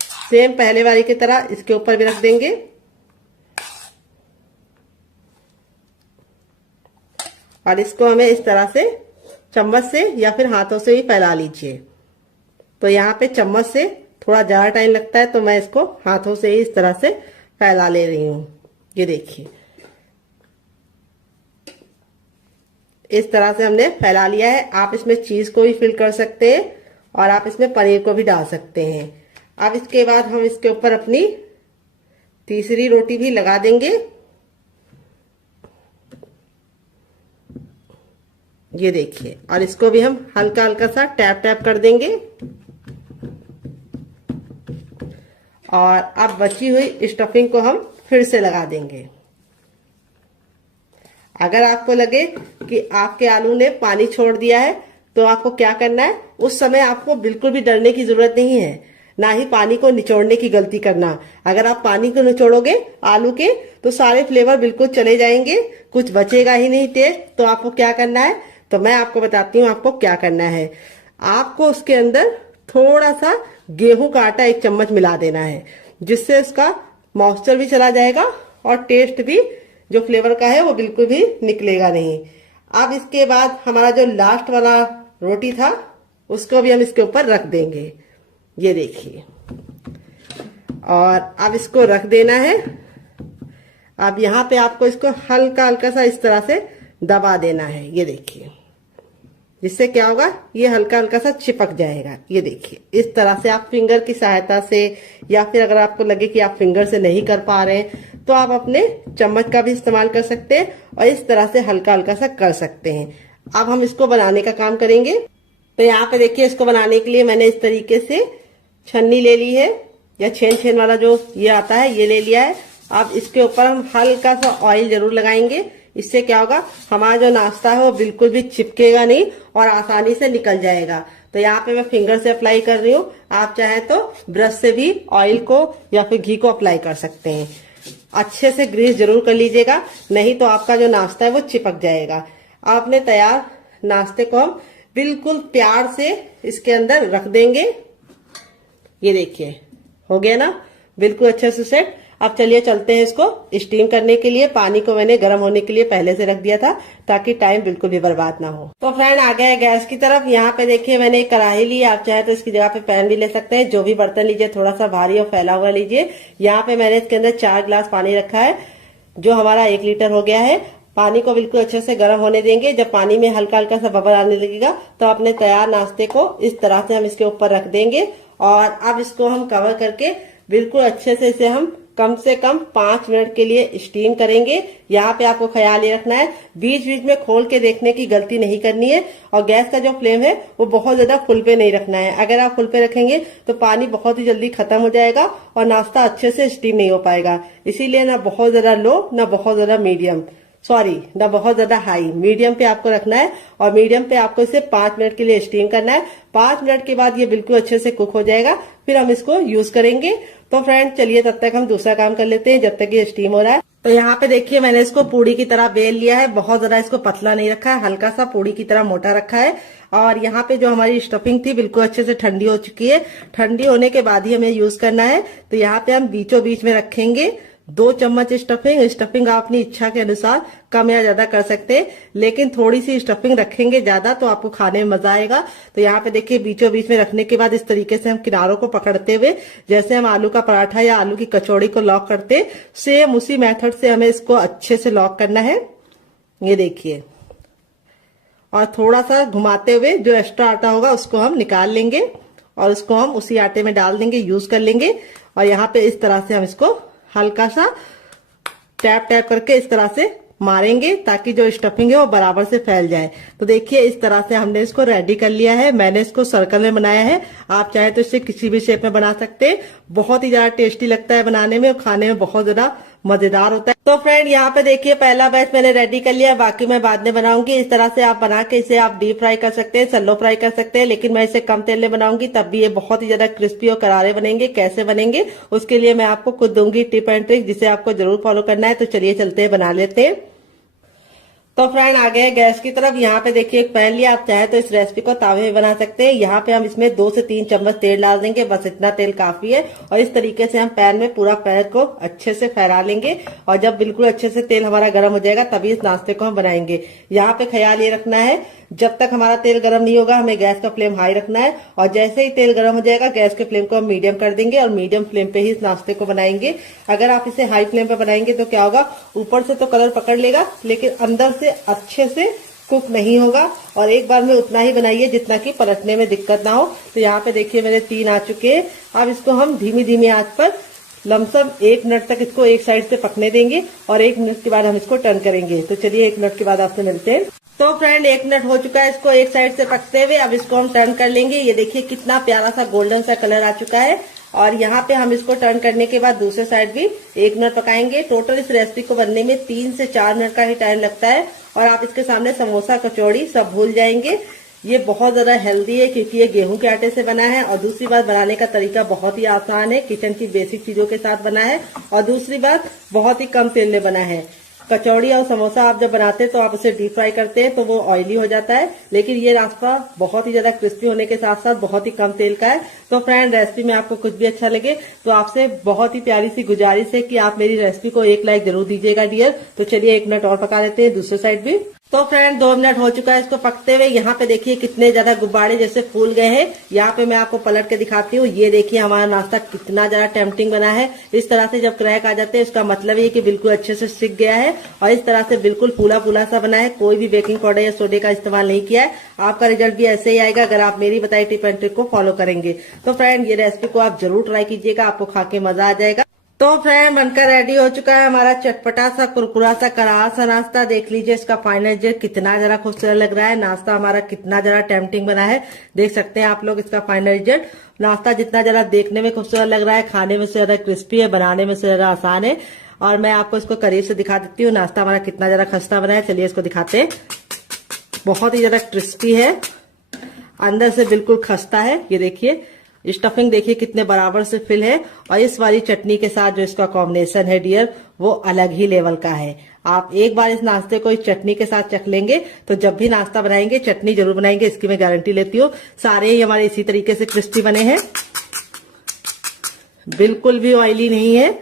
सेम पहले वाली की तरह इसके ऊपर भी रख देंगे और इसको हमें इस तरह से चम्मच से या फिर हाथों से ही फैला लीजिए। तो यहाँ पे चम्मच से थोड़ा ज्यादा टाइम लगता है, तो मैं इसको हाथों से ही इस तरह से फैला ले रही हूँ। ये देखिए इस तरह से हमने फैला लिया है। आप इसमें चीज को भी फिल कर सकते हैं और आप इसमें पनीर को भी डाल सकते हैं। अब इसके बाद हम इसके ऊपर अपनी तीसरी रोटी भी लगा देंगे। ये देखिए, और इसको भी हम हल्का हल्का सा टैप टैप कर देंगे। और अब बची हुई स्टफिंग को हम फिर से लगा देंगे। अगर आपको लगे कि आपके आलू ने पानी छोड़ दिया है तो आपको क्या करना है, उस समय आपको बिल्कुल भी डरने की जरूरत नहीं है, ना ही पानी को निचोड़ने की गलती करना। अगर आप पानी को निचोड़ोगे आलू के तो सारे फ्लेवर बिल्कुल चले जाएंगे, कुछ बचेगा ही नहीं टेस्ट। तो आपको क्या करना है, तो मैं आपको बताती हूँ आपको क्या करना है। आपको उसके अंदर थोड़ा सा गेहूं का आटा 1 चम्मच मिला देना है, जिससे उसका मॉइस्चर भी चला जाएगा और टेस्ट भी जो फ्लेवर का है वो बिल्कुल भी निकलेगा नहीं। अब इसके बाद हमारा जो लास्ट वाला रोटी था उसको भी हम इसके ऊपर रख देंगे। ये देखिए, और अब इसको रख देना है। अब यहाँ पे आपको इसको हल्का हल्का सा इस तरह से दबा देना है। ये देखिए, जिससे क्या होगा, ये हल्का हल्का सा चिपक जाएगा। ये देखिए, इस तरह से आप फिंगर की सहायता से, या फिर अगर आपको लगे कि आप फिंगर से नहीं कर पा रहे हैं तो आप अपने चम्मच का भी इस्तेमाल कर सकते हैं और इस तरह से हल्का हल्का सा कर सकते हैं। अब हम इसको बनाने का काम करेंगे। तो यहाँ पे देखिए, इसको बनाने के लिए मैंने इस तरीके से छन्नी ले ली है, या छेन छेन वाला जो ये आता है ये ले लिया है। अब इसके ऊपर हम हल्का सा ऑयल जरूर लगाएंगे। इससे क्या होगा, हमारा जो नाश्ता है वो बिल्कुल भी चिपकेगा नहीं और आसानी से निकल जाएगा। तो यहाँ पे मैं फिंगर से अप्लाई कर रही हूँ, आप चाहे तो ब्रश से भी ऑयल को या फिर घी को अप्लाई कर सकते हैं। अच्छे से ग्रीस जरूर कर लीजिएगा, नहीं तो आपका जो नाश्ता है वो चिपक जाएगा। आपने तैयार नाश्ते को हम बिल्कुल प्यार से इसके अंदर रख देंगे। ये देखिए, हो गया ना बिल्कुल अच्छे से सेट। अब चलिए चलते हैं इसको स्टीम करने के लिए। पानी को मैंने गर्म होने के लिए पहले से रख दिया था ताकि टाइम बिल्कुल भी बर्बाद ना हो। तो फ्रेंड आ गया है गैस की तरफ। यहाँ पे देखिए मैंने एक कढ़ाई ली, आप चाहे तो इसकी जगह पे पैन भी ले सकते हैं। जो भी बर्तन लीजिए थोड़ा सा भारी और फैला हुआ लीजिए। यहाँ पे मैंने इसके अंदर 4 गिलास पानी रखा है, जो हमारा 1 लीटर हो गया है। पानी को बिल्कुल अच्छे से गर्म होने देंगे। जब पानी में हल्का हल्का सा बबल आने लगेगा तो अपने तैयार नाश्ते को इस तरह से हम इसके ऊपर रख देंगे। और अब इसको हम कवर करके बिल्कुल अच्छे से इसे हम कम से कम 5 मिनट के लिए स्टीम करेंगे। यहाँ पे आपको ख्याल ये रखना है, बीच बीच में खोल के देखने की गलती नहीं करनी है। और गैस का जो फ्लेम है वो बहुत ज्यादा फुल पे नहीं रखना है। अगर आप फुल पे रखेंगे तो पानी बहुत ही जल्दी खत्म हो जाएगा और नाश्ता अच्छे से स्टीम नहीं हो पाएगा। इसीलिए ना बहुत ज्यादा लो, ना बहुत ज्यादा मीडियम, ना बहुत ज्यादा हाई, मीडियम पे आपको रखना है। और मीडियम पे आपको इसे 5 मिनट के लिए स्टीम करना है। 5 मिनट के बाद ये बिल्कुल अच्छे से कुक हो जाएगा, फिर हम इसको यूज करेंगे। तो फ्रेंड चलिए तब तक हम दूसरा काम कर लेते हैं जब तक ये स्टीम हो रहा है। तो यहाँ पे देखिए मैंने इसको पूड़ी की तरह बेल लिया है। बहुत ज्यादा इसको पतला नहीं रखा है, हल्का सा पूड़ी की तरह मोटा रखा है। और यहाँ पे जो हमारी स्टफिंग थी बिल्कुल अच्छे से ठंडी हो चुकी है। ठंडी होने के बाद ही हमें यूज करना है। तो यहाँ पे हम बीचों बीच में रखेंगे 2 चम्मच स्टफिंग आप अपनी इच्छा के अनुसार कम या ज्यादा कर सकते हैं, लेकिन थोड़ी सी स्टफिंग रखेंगे ज्यादा तो आपको खाने में मजा आएगा। तो यहाँ पे देखिए बीचों बीच में रखने के बाद इस तरीके से हम किनारों को पकड़ते हुए, जैसे हम आलू का पराठा या आलू की कचौड़ी को लॉक करते, सेम उसी मेथड से हमें इसको अच्छे से लॉक करना है। ये देखिए, और थोड़ा सा घुमाते हुए जो एक्स्ट्रा आटा होगा उसको हम निकाल लेंगे और उसको हम उसी आटे में डाल देंगे, यूज कर लेंगे। और यहाँ पे इस तरह से हम इसको हल्का सा टैप टैप करके इस तरह से मारेंगे ताकि जो स्टफिंग है वो बराबर से फैल जाए। तो देखिए इस तरह से हमने इसको रेडी कर लिया है। मैंने इसको सर्कल में बनाया है, आप चाहे तो इसे किसी भी शेप में बना सकते हैं। बहुत ही ज्यादा टेस्टी लगता है बनाने में और खाने में बहुत ज्यादा मजेदार होता है। तो फ्रेंड यहाँ पे देखिए पहला बैच मैंने रेडी कर लिया, बाकी मैं बाद में बनाऊंगी। इस तरह से आप बना के इसे आप डीप फ्राई कर सकते हैं, सैलो फ्राई कर सकते हैं, लेकिन मैं इसे कम तेल में बनाऊंगी, तब भी ये बहुत ही ज्यादा क्रिस्पी और करारे बनेंगे। कैसे बनेंगे उसके लिए मैं आपको खुद दूंगी टिप एंड ट्रिक, जिसे आपको जरूर फॉलो करना है। तो चलिए चलते हैं, बना लेते हैं। तो फ्रेंड आ गए गैस की तरफ। यहाँ पे देखिए एक पैन लिया, आप चाहे तो इस रेसिपी को तावे में बना सकते हैं। यहाँ पे हम इसमें 2 से 3 चम्मच तेल डाल देंगे, बस इतना तेल काफी है। और इस तरीके से हम पैन में पूरा पैन को अच्छे से फैला लेंगे, और जब बिल्कुल अच्छे से तेल हमारा गर्म हो जाएगा तभी इस नाश्ते को हम बनाएंगे। यहाँ पे ख्याल ये रखना है, जब तक हमारा तेल गर्म नहीं होगा हमें गैस का फ्लेम हाई रखना है, और जैसे ही तेल गर्म हो जाएगा गैस के फ्लेम को हम मीडियम कर देंगे, और मीडियम फ्लेम पे ही इस नाश्ते को बनाएंगे। अगर आप इसे हाई फ्लेम पे बनाएंगे तो क्या होगा, ऊपर से तो कलर पकड़ लेगा लेकिन अंदर से अच्छे से कुक नहीं होगा। और एक बार में उतना ही बनाइए जितना कि पलटने में दिक्कत ना हो। तो यहाँ पे देखिए मेरे 3 आ चुके हैं। अब इसको हम धीमी धीमी आंच पर लमसम 1 मिनट तक इसको एक साइड से पकने देंगे, और 1 मिनट के बाद हम इसको टर्न करेंगे। तो चलिए 1 मिनट के बाद आपसे मिलते हैं। तो फ्रेंड 1 मिनट हो चुका है इसको एक साइड से पकते हुए। अब इसको हम टर्न कर लेंगे। ये देखिए कितना प्यारा सा गोल्डन सा कलर आ चुका है। और यहाँ पे हम इसको टर्न करने के बाद दूसरे साइड भी 1 मिनट पकाएंगे। टोटल इस रेसिपी को बनने में 3 से 4 मिनट का ही टाइम लगता है, और आप इसके सामने समोसा कचौड़ी सब भूल जाएंगे। ये बहुत ज्यादा हेल्दी है क्योंकि ये गेहूं के आटे से बना है, और दूसरी बात बनाने का तरीका बहुत ही आसान है, किचन की बेसिक चीजों के साथ बना है, और दूसरी बात बहुत ही कम तेल में बना है। कचौड़ी और समोसा आप जब बनाते हैं तो आप उसे डीप फ्राई करते हैं तो वो ऑयली हो जाता है, लेकिन ये नाश्ता बहुत ही ज्यादा क्रिस्पी होने के साथ साथ बहुत ही कम तेल का है। तो फ्रेंड रेसिपी में आपको कुछ भी अच्छा लगे तो आपसे बहुत ही प्यारी सी गुजारिश है कि आप मेरी रेसिपी को एक लाइक जरूर दीजिएगा डियर। तो चलिए 1 मिनट और पका लेते हैं दूसरे साइड भी। तो फ्रेंड 2 मिनट हो चुका है इसको पकते हुए। यहाँ पे देखिए कितने ज्यादा गुब्बारे जैसे फूल गए हैं। यहाँ पे मैं आपको पलट के दिखाती हूँ। ये देखिए हमारा नाश्ता कितना ज्यादा टेम्पटिंग बना है। इस तरह से जब क्रैक आ जाते हैं उसका मतलब ये कि बिल्कुल अच्छे से सिक गया है, और इस तरह से बिल्कुल फूला फूला सा बना है। कोई भी बेकिंग पाउडर या सोडे का इस्तेमाल नहीं किया है। आपका रिजल्ट भी ऐसे ही आएगा अगर आप मेरी बताई टिप एंड ट्रिक को फॉलो करेंगे। तो फ्रेंड ये रेसिपी को आप जरूर ट्राई कीजिएगा, आपको खा के मजा आ जाएगा। तो फ्रेंड बनकर रेडी हो चुका है हमारा चटपटा सा कुरकुरा सा करारा सा नाश्ता। देख लीजिए इसका फाइनल रिजल्ट कितना जरा खूबसूरत लग रहा है। नाश्ता हमारा कितना जरा टेम्पटिंग बना है, देख सकते हैं आप लोग इसका फाइनल रिजल्ट। नाश्ता जितना जरा देखने में खूबसूरत लग रहा है, खाने में से ज्यादा क्रिस्पी है, बनाने में से ज्यादा आसान है। और मैं आपको इसको करीब से दिखा देती हूँ नाश्ता हमारा कितना जरा खस्ता बना है। चलिए इसको दिखाते हैं। बहुत ही ज्यादा क्रिस्पी है, अंदर से बिल्कुल खस्ता है। ये देखिए स्टफिंग देखिए कितने बराबर से फिल है, और इस वाली चटनी के साथ जो इसका कॉम्बिनेशन है डियर वो अलग ही लेवल का है। आप एक बार इस नाश्ते को इस चटनी के साथ चख लेंगे तो जब भी नाश्ता बनाएंगे चटनी जरूर बनाएंगे, इसकी मैं गारंटी लेती हूँ। सारे ही हमारे इसी तरीके से क्रिस्पी बने हैं, बिल्कुल भी ऑयली नहीं है,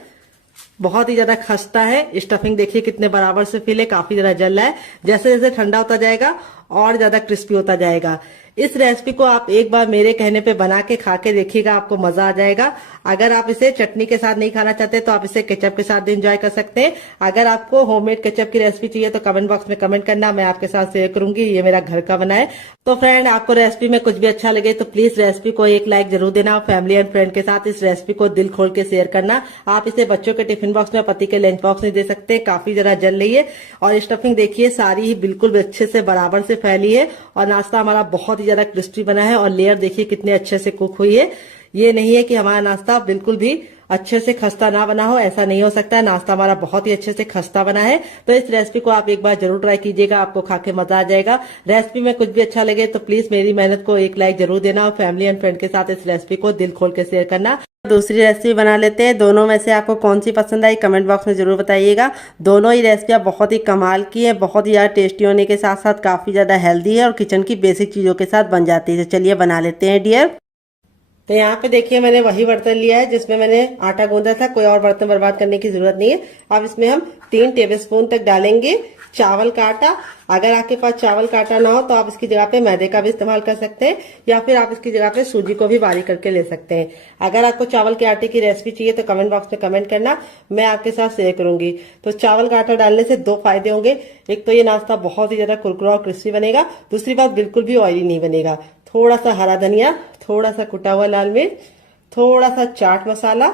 बहुत ही ज्यादा खस्ता है। स्टफिंग देखिए कितने बराबर से फिल है, काफी ज्यादा जल रहा है। जैसे जैसे ठंडा होता जाएगा और ज्यादा क्रिस्पी होता जाएगा। इस रेसिपी को आप एक बार मेरे कहने पे बना के खा के देखिएगा, आपको मजा आ जाएगा। अगर आप इसे चटनी के साथ नहीं खाना चाहते तो आप इसे केचप के साथ भी एंजॉय कर सकते हैं। अगर आपको होममेड केचप की रेसिपी चाहिए तो कमेंट बॉक्स में कमेंट करना, मैं आपके साथ शेयर करूंगी। ये मेरा घर का बना है। तो फ्रेंड आपको रेसिपी में कुछ भी अच्छा लगे तो प्लीज रेसिपी को एक लाइक जरूर देना, फैमिली एंड फ्रेंड के साथ इस रेसिपी को दिल खोल के शेयर करना। आप इसे बच्चों के टिफिन बॉक्स में, पति के लंच बॉक्स में दे सकते हैं। काफी जरा जल रही है, और स्टफिंग देखिए सारी ही बिल्कुल अच्छे से बराबर से फैली है, और नाश्ता हमारा बहुत ही ज्यादा क्रिस्पी बना है, और लेयर देखिए कितने अच्छे से कुक हुई है। ये नहीं है कि हमारा नाश्ता बिल्कुल भी अच्छे से खस्ता ना बना हो, ऐसा नहीं हो सकता। नाश्ता हमारा बहुत ही अच्छे से खस्ता बना है। तो इस रेसिपी को आप एक बार जरूर ट्राई कीजिएगा, आपको खा के मजा आ जाएगा। रेसिपी में कुछ भी अच्छा लगे तो प्लीज मेरी मेहनत को एक लाइक जरूर देना, और फैमिली एंड फ्रेंड के साथ इस रेसिपी को दिल खोल के शेयर करना। दूसरी रेसिपी बना लेते हैं। दोनों में से आपको कौन सी पसंद आई कमेंट बॉक्स में जरूर बताइएगा। दोनों ही रेसिपियां बहुत ही कमाल की है, बहुत ही ज्यादा टेस्टी होने के साथ साथ काफी ज्यादा हेल्दी है, और किचन की बेसिक चीजों के साथ बन जाती है। तो चलिए बना लेते हैं डियर। तो यहाँ पे देखिए मैंने वही बर्तन लिया है जिसमें मैंने आटा गूंदा था, कोई और बर्तन बर्बाद करने की जरूरत नहीं है। अब इसमें हम 3 टेबलस्पून तक डालेंगे चावल का आटा। अगर आपके पास चावल का आटा ना हो तो आप इसकी जगह पे मैदे का भी इस्तेमाल कर सकते हैं, या फिर आप इसकी जगह पे सूजी को भी बारीक करके ले सकते हैं। अगर आपको चावल के आटे की रेसिपी चाहिए तो कमेंट बॉक्स में कमेंट करना, मैं आपके साथ शेयर करूंगी। तो चावल का आटा डालने से 2 फायदे होंगे। एक तो ये नाश्ता बहुत ही ज्यादा कुरकुरा और क्रिस्पी बनेगा, दूसरी बात बिल्कुल भी ऑयली नहीं बनेगा। थोड़ा सा हरा धनिया, थोड़ा सा कुटा हुआ लाल मिर्च, थोड़ा सा चाट मसाला,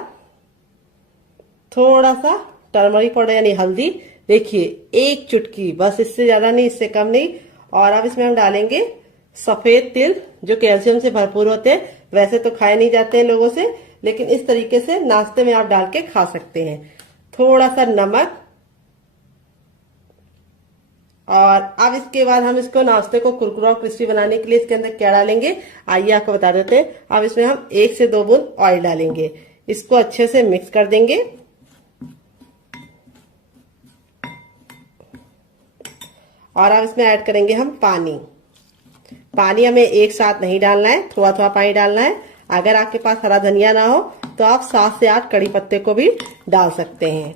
थोड़ा सा टर्मरिक पाउडर यानी हल्दी, देखिए 1 चुटकी, बस इससे ज्यादा नहीं, इससे कम नहीं। और अब इसमें हम डालेंगे सफेद तिल जो कैल्शियम से भरपूर होते हैं। वैसे तो खाए नहीं जाते हैं लोगों से, लेकिन इस तरीके से नाश्ते में आप डाल के खा सकते हैं। थोड़ा सा नमक, और अब इसके बाद हम इसको नाश्ते को कुरकुरा और क्रिस्पी बनाने के लिए इसके अंदर क्या डालेंगे आइए आपको बता देते हैं। अब इसमें हम 1 से 2 बूंद ऑयल डालेंगे, इसको अच्छे से मिक्स कर देंगे। और अब इसमें ऐड करेंगे हम पानी। पानी हमें एक साथ नहीं डालना है, थोड़ा थोड़ा पानी डालना है। अगर आपके पास हरा धनिया ना हो तो आप 7 से 8 कड़ी पत्ते को भी डाल सकते हैं।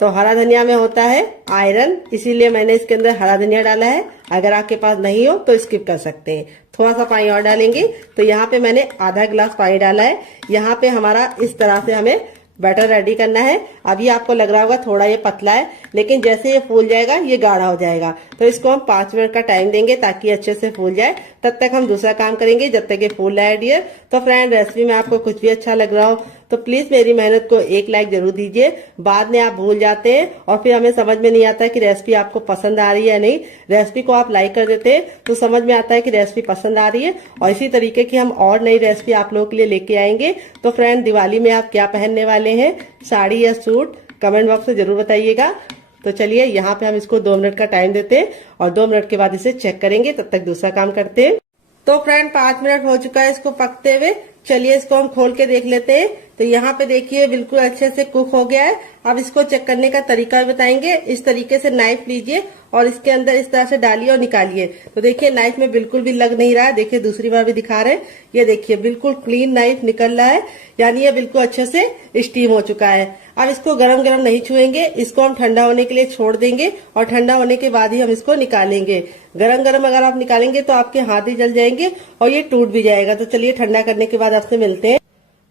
तो हरा धनिया में होता है आयरन, इसीलिए मैंने इसके अंदर हरा धनिया डाला है। अगर आपके पास नहीं हो तो स्किप कर सकते हैं। थोड़ा सा पानी और डालेंगे। तो यहाँ पे मैंने आधा गिलास पानी डाला है। यहाँ पे हमारा इस तरह से हमें बैटर रेडी करना है। अभी आपको लग रहा होगा थोड़ा ये पतला है, लेकिन जैसे ये फूल जाएगा ये गाढ़ा हो जाएगा। तो इसको हम 5 मिनट का टाइम देंगे ताकि अच्छे से फूल जाए। तब तक हम दूसरा काम करेंगे जब तक ये फूल रहा है डियर। तो फ्रेंड, रेसिपी में आपको कुछ भी अच्छा लग रहा हो तो प्लीज मेरी मेहनत को एक लाइक जरूर दीजिए। बाद में आप भूल जाते हैं और फिर हमें समझ में नहीं आता कि रेसिपी आपको पसंद आ रही है या नहीं। रेसिपी को आप लाइक कर देते हैं तो समझ में आता है कि रेसिपी पसंद आ रही है। और इसी तरीके की हम और नई रेसिपी आप लोगों के लिए लेके आएंगे। तो फ्रेंड, दिवाली में आप क्या पहनने वाले हैं, साड़ी या सूट, कमेंट बॉक्स में जरूर बताइएगा। तो चलिए यहाँ पे हम इसको 2 मिनट का टाइम देते हैं और 2 मिनट के बाद इसे चेक करेंगे। तब तक दूसरा काम करते हैं। तो फ्रेंड, 5 मिनट हो चुका है इसको पकते हुए। चलिए इसको हम खोल के देख लेते हैं। तो यहाँ पे देखिए बिल्कुल अच्छे से कुक हो गया है। अब इसको चेक करने का तरीका भी बताएंगे। इस तरीके से नाइफ लीजिए और इसके अंदर इस तरह से डालिए और निकालिए। तो देखिए नाइफ में बिल्कुल भी लग नहीं रहा है। देखिए दूसरी बार भी दिखा रहे हैं, ये देखिए बिल्कुल क्लीन नाइफ निकल रहा है, यानी ये बिल्कुल अच्छे से स्टीम हो चुका है। अब इसको गरम गरम नहीं छुएंगे, इसको हम ठंडा होने के लिए छोड़ देंगे और ठंडा होने के बाद ही हम इसको निकालेंगे। गरम गरम अगर आप निकालेंगे तो आपके हाथ ही जल जाएंगे और ये टूट भी जाएगा। तो चलिए ठंडा करने के बाद आपसे मिलते हैं।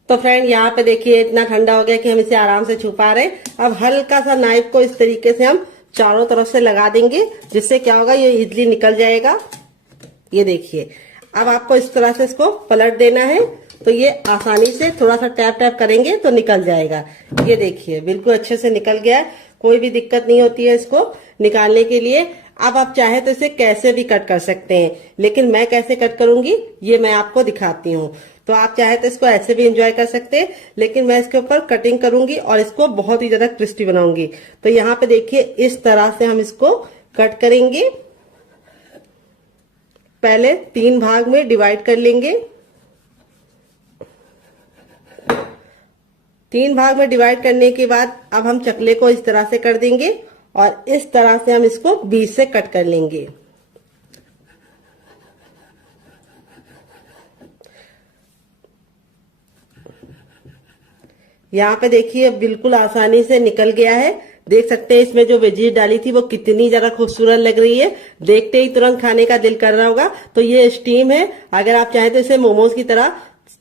तो फ्रेंड, यहाँ पे देखिए इतना ठंडा हो गया कि हम इसे आराम से छू पा रहे हैं। अब हल्का सा नाइफ को इस तरीके से हम चारों तरफ से लगा देंगे, जिससे क्या होगा ये इजली निकल जाएगा। ये देखिए, अब आपको इस तरह से इसको पलट देना है। तो ये आसानी से थोड़ा सा टैप टैप करेंगे तो निकल जाएगा। ये देखिए बिल्कुल अच्छे से निकल गया, कोई भी दिक्कत नहीं होती है इसको निकालने के लिए। अब आप चाहे तो इसे कैसे भी कट कर सकते हैं, लेकिन मैं कैसे कट करूंगी ये मैं आपको दिखाती हूँ। तो आप चाहे तो इसको ऐसे भी एंजॉय कर सकते हैं, लेकिन मैं इसके ऊपर कटिंग करूंगी और इसको बहुत ही ज्यादा क्रिस्पी बनाऊंगी। तो यहाँ पे देखिए इस तरह से हम इसको कट करेंगे। पहले 3 भाग में डिवाइड कर लेंगे। 3 भाग में डिवाइड करने के बाद अब हम चकले को इस तरह से कर देंगे और इस तरह से हम इसको बीच से कट कर लेंगे। यहाँ पे देखिए बिल्कुल आसानी से निकल गया है। देख सकते हैं इसमें जो वेजीज डाली थी वो कितनी ज्यादा खूबसूरत लग रही है। देखते ही तुरंत खाने का दिल कर रहा होगा। तो ये स्टीम है। अगर आप चाहें तो इसे मोमोज की तरह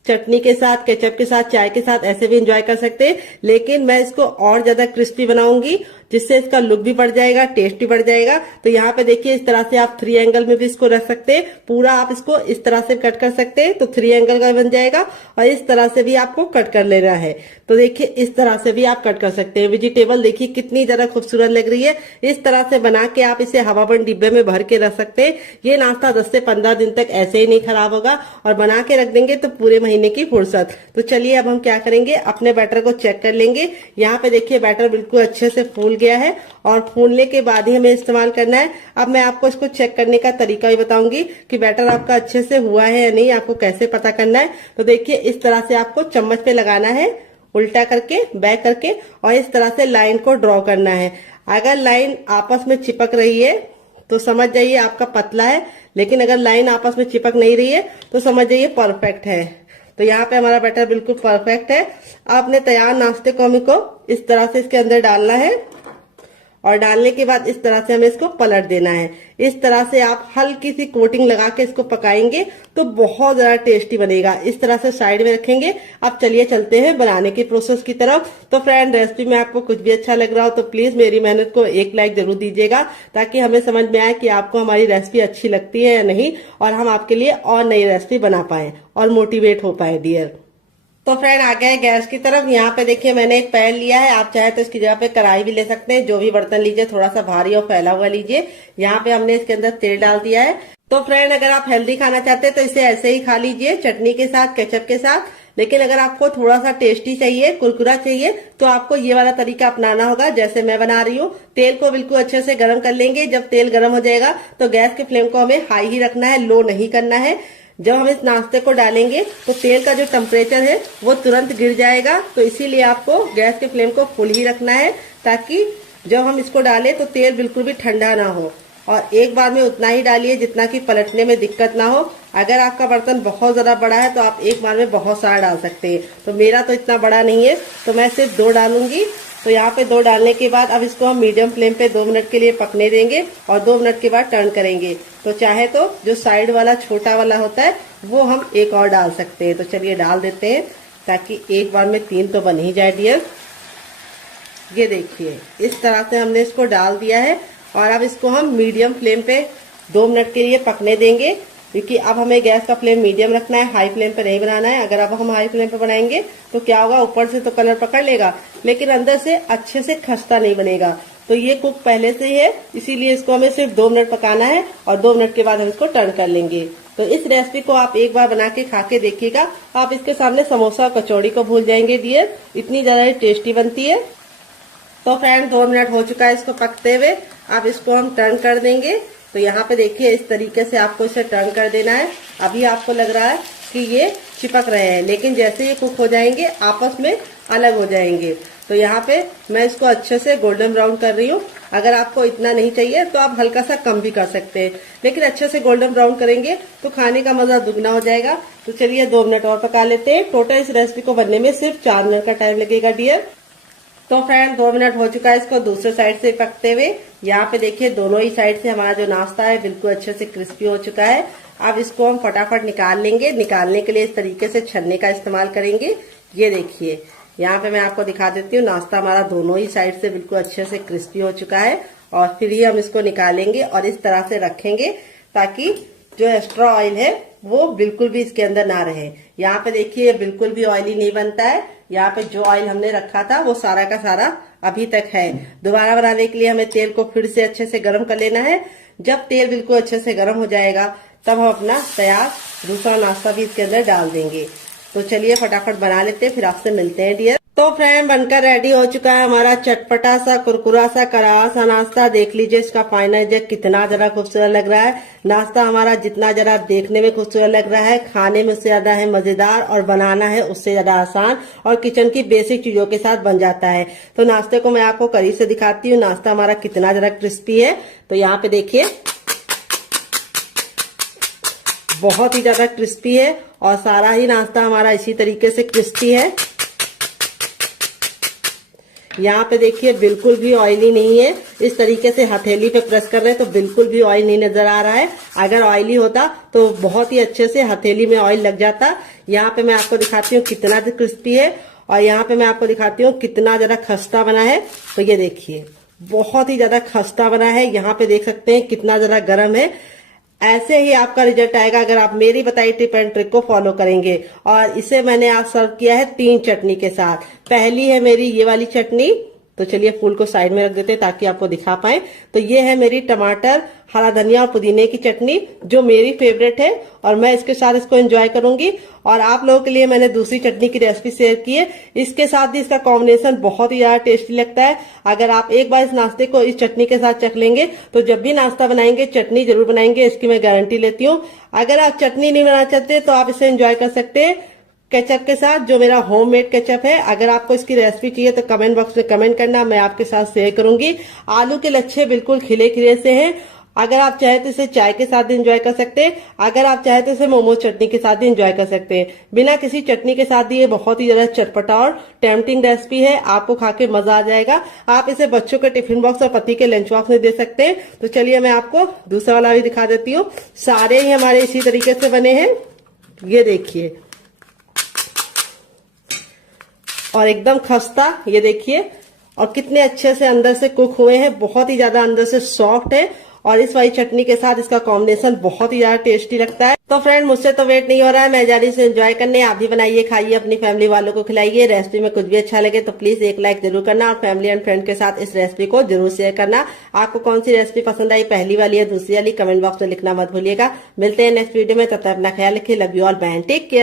चटनी के साथ, केचप के साथ, चाय के साथ ऐसे भी एंजॉय कर सकते हैं, लेकिन मैं इसको और ज्यादा क्रिस्पी बनाऊंगी, जिससे इसका लुक भी बढ़ जाएगा, टेस्ट भी बढ़ जाएगा। तो यहाँ पे देखिए इस तरह से आप 3 एंगल में भी इसको रख सकते हैं। पूरा आप इसको इस तरह से कट कर सकते हैं तो 3 एंगल का बन जाएगा, और इस तरह से भी आपको कट कर लेना है। तो देखिए इस तरह से भी आप कट कर सकते हैं। वेजिटेबल देखिए कितनी ज्यादा खूबसूरत लग रही है। इस तरह से बना के आप इसे हवाबंद डिब्बे में भर के रख सकते हैं। ये नाश्ता 10 से 15 दिन तक ऐसे ही नहीं खराब होगा, और बना के रख देंगे तो पूरे महीने की फुर्सत। तो चलिए अब हम क्या करेंगे, अपने बैटर को चेक कर लेंगे। यहाँ पे देखिए बैटर बिल्कुल अच्छे से फूल गया है, और फूलने के बाद ही हमें इस्तेमाल करना है। अब मैं आपको इसको चेक करने का तरीका भी बताऊंगी कि बैटर आपका अच्छे से हुआ है या नहीं, आपको कैसे पता करना है। तो देखिए इस तरह से आपको चम्मच पे लगाना है, उल्टा करके, बैक करके, और इस तरह से लाइन को ड्रॉ करना है। अगर लाइन आपस में चिपक रही है तो समझ जाइए आपका पतला है, लेकिन अगर लाइन आपस में चिपक नहीं रही है तो समझ जाइए परफेक्ट है। तो यहाँ पे हमारा बैटर बिल्कुल परफेक्ट है। अब अपने तैयार नाश्ते को हमें को इस तरह से इसके अंदर डालना है, और डालने के बाद इस तरह से हमें इसको पलट देना है। इस तरह से आप हल्की सी कोटिंग लगा के इसको पकाएंगे तो बहुत ज्यादा टेस्टी बनेगा। इस तरह से साइड में रखेंगे। अब चलिए चलते हैं बनाने की प्रोसेस की तरफ। तो फ्रेंड, रेसिपी में आपको कुछ भी अच्छा लग रहा हो तो प्लीज मेरी मेहनत को एक लाइक जरूर दीजिएगा, ताकि हमें समझ में आए कि आपको हमारी रेसिपी अच्छी लगती है या नहीं, और हम आपके लिए और नई रेसिपी बना पाए और मोटिवेट हो पाए डियर। तो फ्रेंड आ गए गैस की तरफ। यहाँ पे देखिए मैंने एक पैन लिया है, आप चाहे तो इसकी जगह पे कढ़ाई भी ले सकते हैं। जो भी बर्तन लीजिए थोड़ा सा भारी और फैला हुआ लीजिए। यहाँ पे हमने इसके अंदर तेल डाल दिया है। तो फ्रेंड अगर आप हेल्दी खाना चाहते हैं तो इसे ऐसे ही खा लीजिए, चटनी के साथ, केचप के साथ। लेकिन अगर आपको थोड़ा सा टेस्टी चाहिए, कुरकुरा चाहिए, तो आपको ये वाला तरीका अपनाना होगा जैसे मैं बना रही हूँ। तेल को बिल्कुल अच्छे से गर्म कर लेंगे। जब तेल गर्म हो जाएगा तो गैस के फ्लेम को हमें हाई ही रखना है, लो नहीं करना है। जब हम इस नाश्ते को डालेंगे तो तेल का जो टेम्परेचर है वो तुरंत गिर जाएगा। तो इसीलिए आपको गैस के फ्लेम को फुल ही रखना है, ताकि जब हम इसको डालें तो तेल बिल्कुल भी ठंडा ना हो। और एक बार में उतना ही डालिए जितना कि पलटने में दिक्कत ना हो। अगर आपका बर्तन बहुत ज्यादा बड़ा है तो आप एक बार में बहुत सारा डाल सकते हैं। तो मेरा तो इतना बड़ा नहीं है, तो मैं सिर्फ 2 डालूंगी। तो यहाँ पे 2 डालने के बाद अब इसको हम मीडियम फ्लेम पे 2 मिनट के लिए पकने देंगे और 2 मिनट के बाद टर्न करेंगे। तो चाहे तो जो साइड वाला छोटा वाला होता है वो हम एक और डाल सकते हैं। तो चलिए डाल देते हैं, ताकि एक बार में 3 तो बन ही जाए डियर। ये देखिए इस तरह से हमने इसको डाल दिया है और अब इसको हम मीडियम फ्लेम पे 2 मिनट के लिए पकने देंगे, क्योंकि अब हमें गैस का फ्लेम मीडियम रखना है, हाई फ्लेम पे नहीं बनाना है। अगर अब हम हाई फ्लेम पे बनाएंगे तो क्या होगा, ऊपर से तो कलर पकड़ लेगा लेकिन अंदर से अच्छे से खस्ता नहीं बनेगा। तो ये कुक पहले से ही है, इसीलिए इसको हमें सिर्फ 2 मिनट पकाना है और 2 मिनट के बाद हम इसको टर्न कर लेंगे। तो इस रेसिपी को आप एक बार बना के खा के देखिएगा, आप इसके सामने समोसा और कचौड़ी को भूल जाएंगे डियर, इतनी ज्यादा टेस्टी बनती है। तो फ्रेंड 2 मिनट हो चुका है इसको पकते हुए, अब इसको हम टर्न कर देंगे। तो यहाँ पे देखिए इस तरीके से आपको इसे टर्न कर देना है। अभी आपको लग रहा है कि ये चिपक रहे हैं, लेकिन जैसे ये कुक हो जाएंगे आपस में अलग हो जाएंगे। तो यहाँ पे मैं इसको अच्छे से गोल्डन ब्राउन कर रही हूँ। अगर आपको इतना नहीं चाहिए तो आप हल्का सा कम भी कर सकते हैं, लेकिन अच्छे से गोल्डन ब्राउन करेंगे तो खाने का मजा दुगना हो जाएगा। तो चलिए 2 मिनट और पका लेते हैं। टोटल इस रेसिपी को बनने में सिर्फ 4 मिनट का टाइम लगेगा डियर। तो फ्रेंड 2 मिनट हो चुका है इसको दूसरे साइड से पकते हुए। यहाँ पे देखिए दोनों ही साइड से हमारा जो नाश्ता है बिल्कुल अच्छे से क्रिस्पी हो चुका है। अब इसको हम फटाफट निकाल लेंगे। निकालने के लिए इस तरीके से छन्ने का इस्तेमाल करेंगे। ये देखिए यहाँ पे मैं आपको दिखा देती हूँ, नाश्ता हमारा दोनों ही साइड से बिल्कुल अच्छे से क्रिस्पी हो चुका है। और फिर ही हम इसको निकालेंगे और इस तरह से रखेंगे ताकि जो एक्स्ट्रा ऑयल है वो बिल्कुल भी इसके अंदर ना रहे। यहाँ पे देखिए बिल्कुल भी ऑयली नहीं बनता है। यहाँ पे जो ऑयल हमने रखा था वो सारा का सारा अभी तक है। दोबारा बनाने के लिए हमें तेल को फिर से अच्छे से गर्म कर लेना है। जब तेल बिल्कुल अच्छे से गर्म हो जाएगा तब हम अपना तैयार दूसरा नाश्ता भी इसके अंदर डाल देंगे। तो चलिए फटाफट बना लेते हैं, फिर आपसे मिलते हैं डियर। तो फ्रेंड बनकर रेडी हो चुका है हमारा चटपटा सा कुरकुरा सा करारा सा नाश्ता। देख लीजिए इसका फाइनल जग कितना जरा खूबसूरत लग रहा है। नाश्ता हमारा जितना जरा देखने में खूबसूरत लग रहा है, खाने में उससे ज्यादा है मजेदार और बनाना है उससे ज्यादा आसान और किचन की बेसिक चीजों के साथ बन जाता है। तो नाश्ते को मैं आपको करीब से दिखाती हूँ, नाश्ता हमारा कितना जरा क्रिस्पी है। तो यहाँ पे देखिए बहुत ही ज्यादा क्रिस्पी है और सारा ही नाश्ता हमारा इसी तरीके से क्रिस्पी है। यहाँ पे देखिए बिल्कुल भी ऑयली नहीं है। इस तरीके से हथेली पे प्रेस कर रहे हैं तो बिल्कुल भी ऑयल नहीं नजर आ रहा है। अगर ऑयली होता तो बहुत ही अच्छे से हथेली में ऑयल लग जाता। यहाँ पे मैं आपको दिखाती हूँ कितना क्रिस्पी है और यहाँ पे मैं आपको दिखाती हूँ कितना जरा खस्ता बना है। तो ये देखिए बहुत ही ज्यादा खस्ता बना है। यहाँ पे देख सकते हैं कितना जरा गर्म है। ऐसे ही आपका रिजल्ट आएगा अगर आप मेरी बताई टिप एंड ट्रिक को फॉलो करेंगे। और इसे मैंने आज सर्व किया है 3 चटनी के साथ। पहली है मेरी ये वाली चटनी, तो चलिए फूल को साइड में रख देते हैं ताकि आपको दिखा पाए। तो ये है मेरी टमाटर, हरा धनिया और पुदीने की चटनी जो मेरी फेवरेट है और मैं इसके साथ इसको एंजॉय करूंगी। और आप लोगों के लिए मैंने दूसरी चटनी की रेसिपी शेयर की है, इसके साथ भी इसका कॉम्बिनेशन बहुत ही ज्यादा टेस्टी लगता है। अगर आप एक बार इस नाश्ते को इस चटनी के साथ चख लेंगे तो जब भी नाश्ता बनाएंगे चटनी जरूर बनाएंगे, इसकी मैं गारंटी लेती हूँ। अगर आप चटनी नहीं बनाना चाहते तो आप इसे एंजॉय कर सकते हैं केचप के साथ, जो मेरा होममेड केचप है। अगर आपको इसकी रेसिपी चाहिए तो कमेंट बॉक्स में कमेंट करना, मैं आपके साथ शेयर करूंगी। आलू के लच्छे बिल्कुल खिले खिले से हैं। अगर आप चाहे तो इसे चाय के साथ भी एंजॉय कर सकते हैं, अगर आप चाहे तो इसे मोमोज चटनी के साथ भी एंजॉय कर सकते हैं। बिना किसी चटनी के साथ भी ये बहुत ही ज्यादा चटपटा और टेम्पटिंग रेसिपी है, आपको खा के मजा आ जाएगा। आप इसे बच्चों के टिफिन बॉक्स और पति के लंच बॉक्स में दे सकते हैं। तो चलिए मैं आपको दूसरा वाला भी दिखा देती हूँ। सारे ही हमारे इसी तरीके से बने हैं, ये देखिए, और एकदम खस्ता, ये देखिए, और कितने अच्छे से अंदर से कुक हुए हैं, बहुत ही ज्यादा अंदर से सॉफ्ट है। और इस वाली चटनी के साथ इसका कॉम्बिनेशन बहुत ही ज्यादा टेस्टी लगता है। तो फ्रेंड मुझसे तो वेट नहीं हो रहा है, मैं जा रही हूँ एंजॉय करने। आप भी बनाइए, खाइए, अपनी फैमिली वालों को खिलाइए। रेसिपी में कुछ भी अच्छा लगे तो प्लीज एक लाइक जरूर करना और फैमिली एंड फ्रेंड के साथ इस रेसिपी को जरूर शेयर करना। आपको कौन सी रेसिपी पसंद आई, पहली वाली या दूसरी वाली, कमेंट बॉक्स में लिखना मत भूलिएगा। मिलते हैं नेक्स्ट वीडियो में, तब तक अपना ख्याल रखिए। Love you all, bye, take care.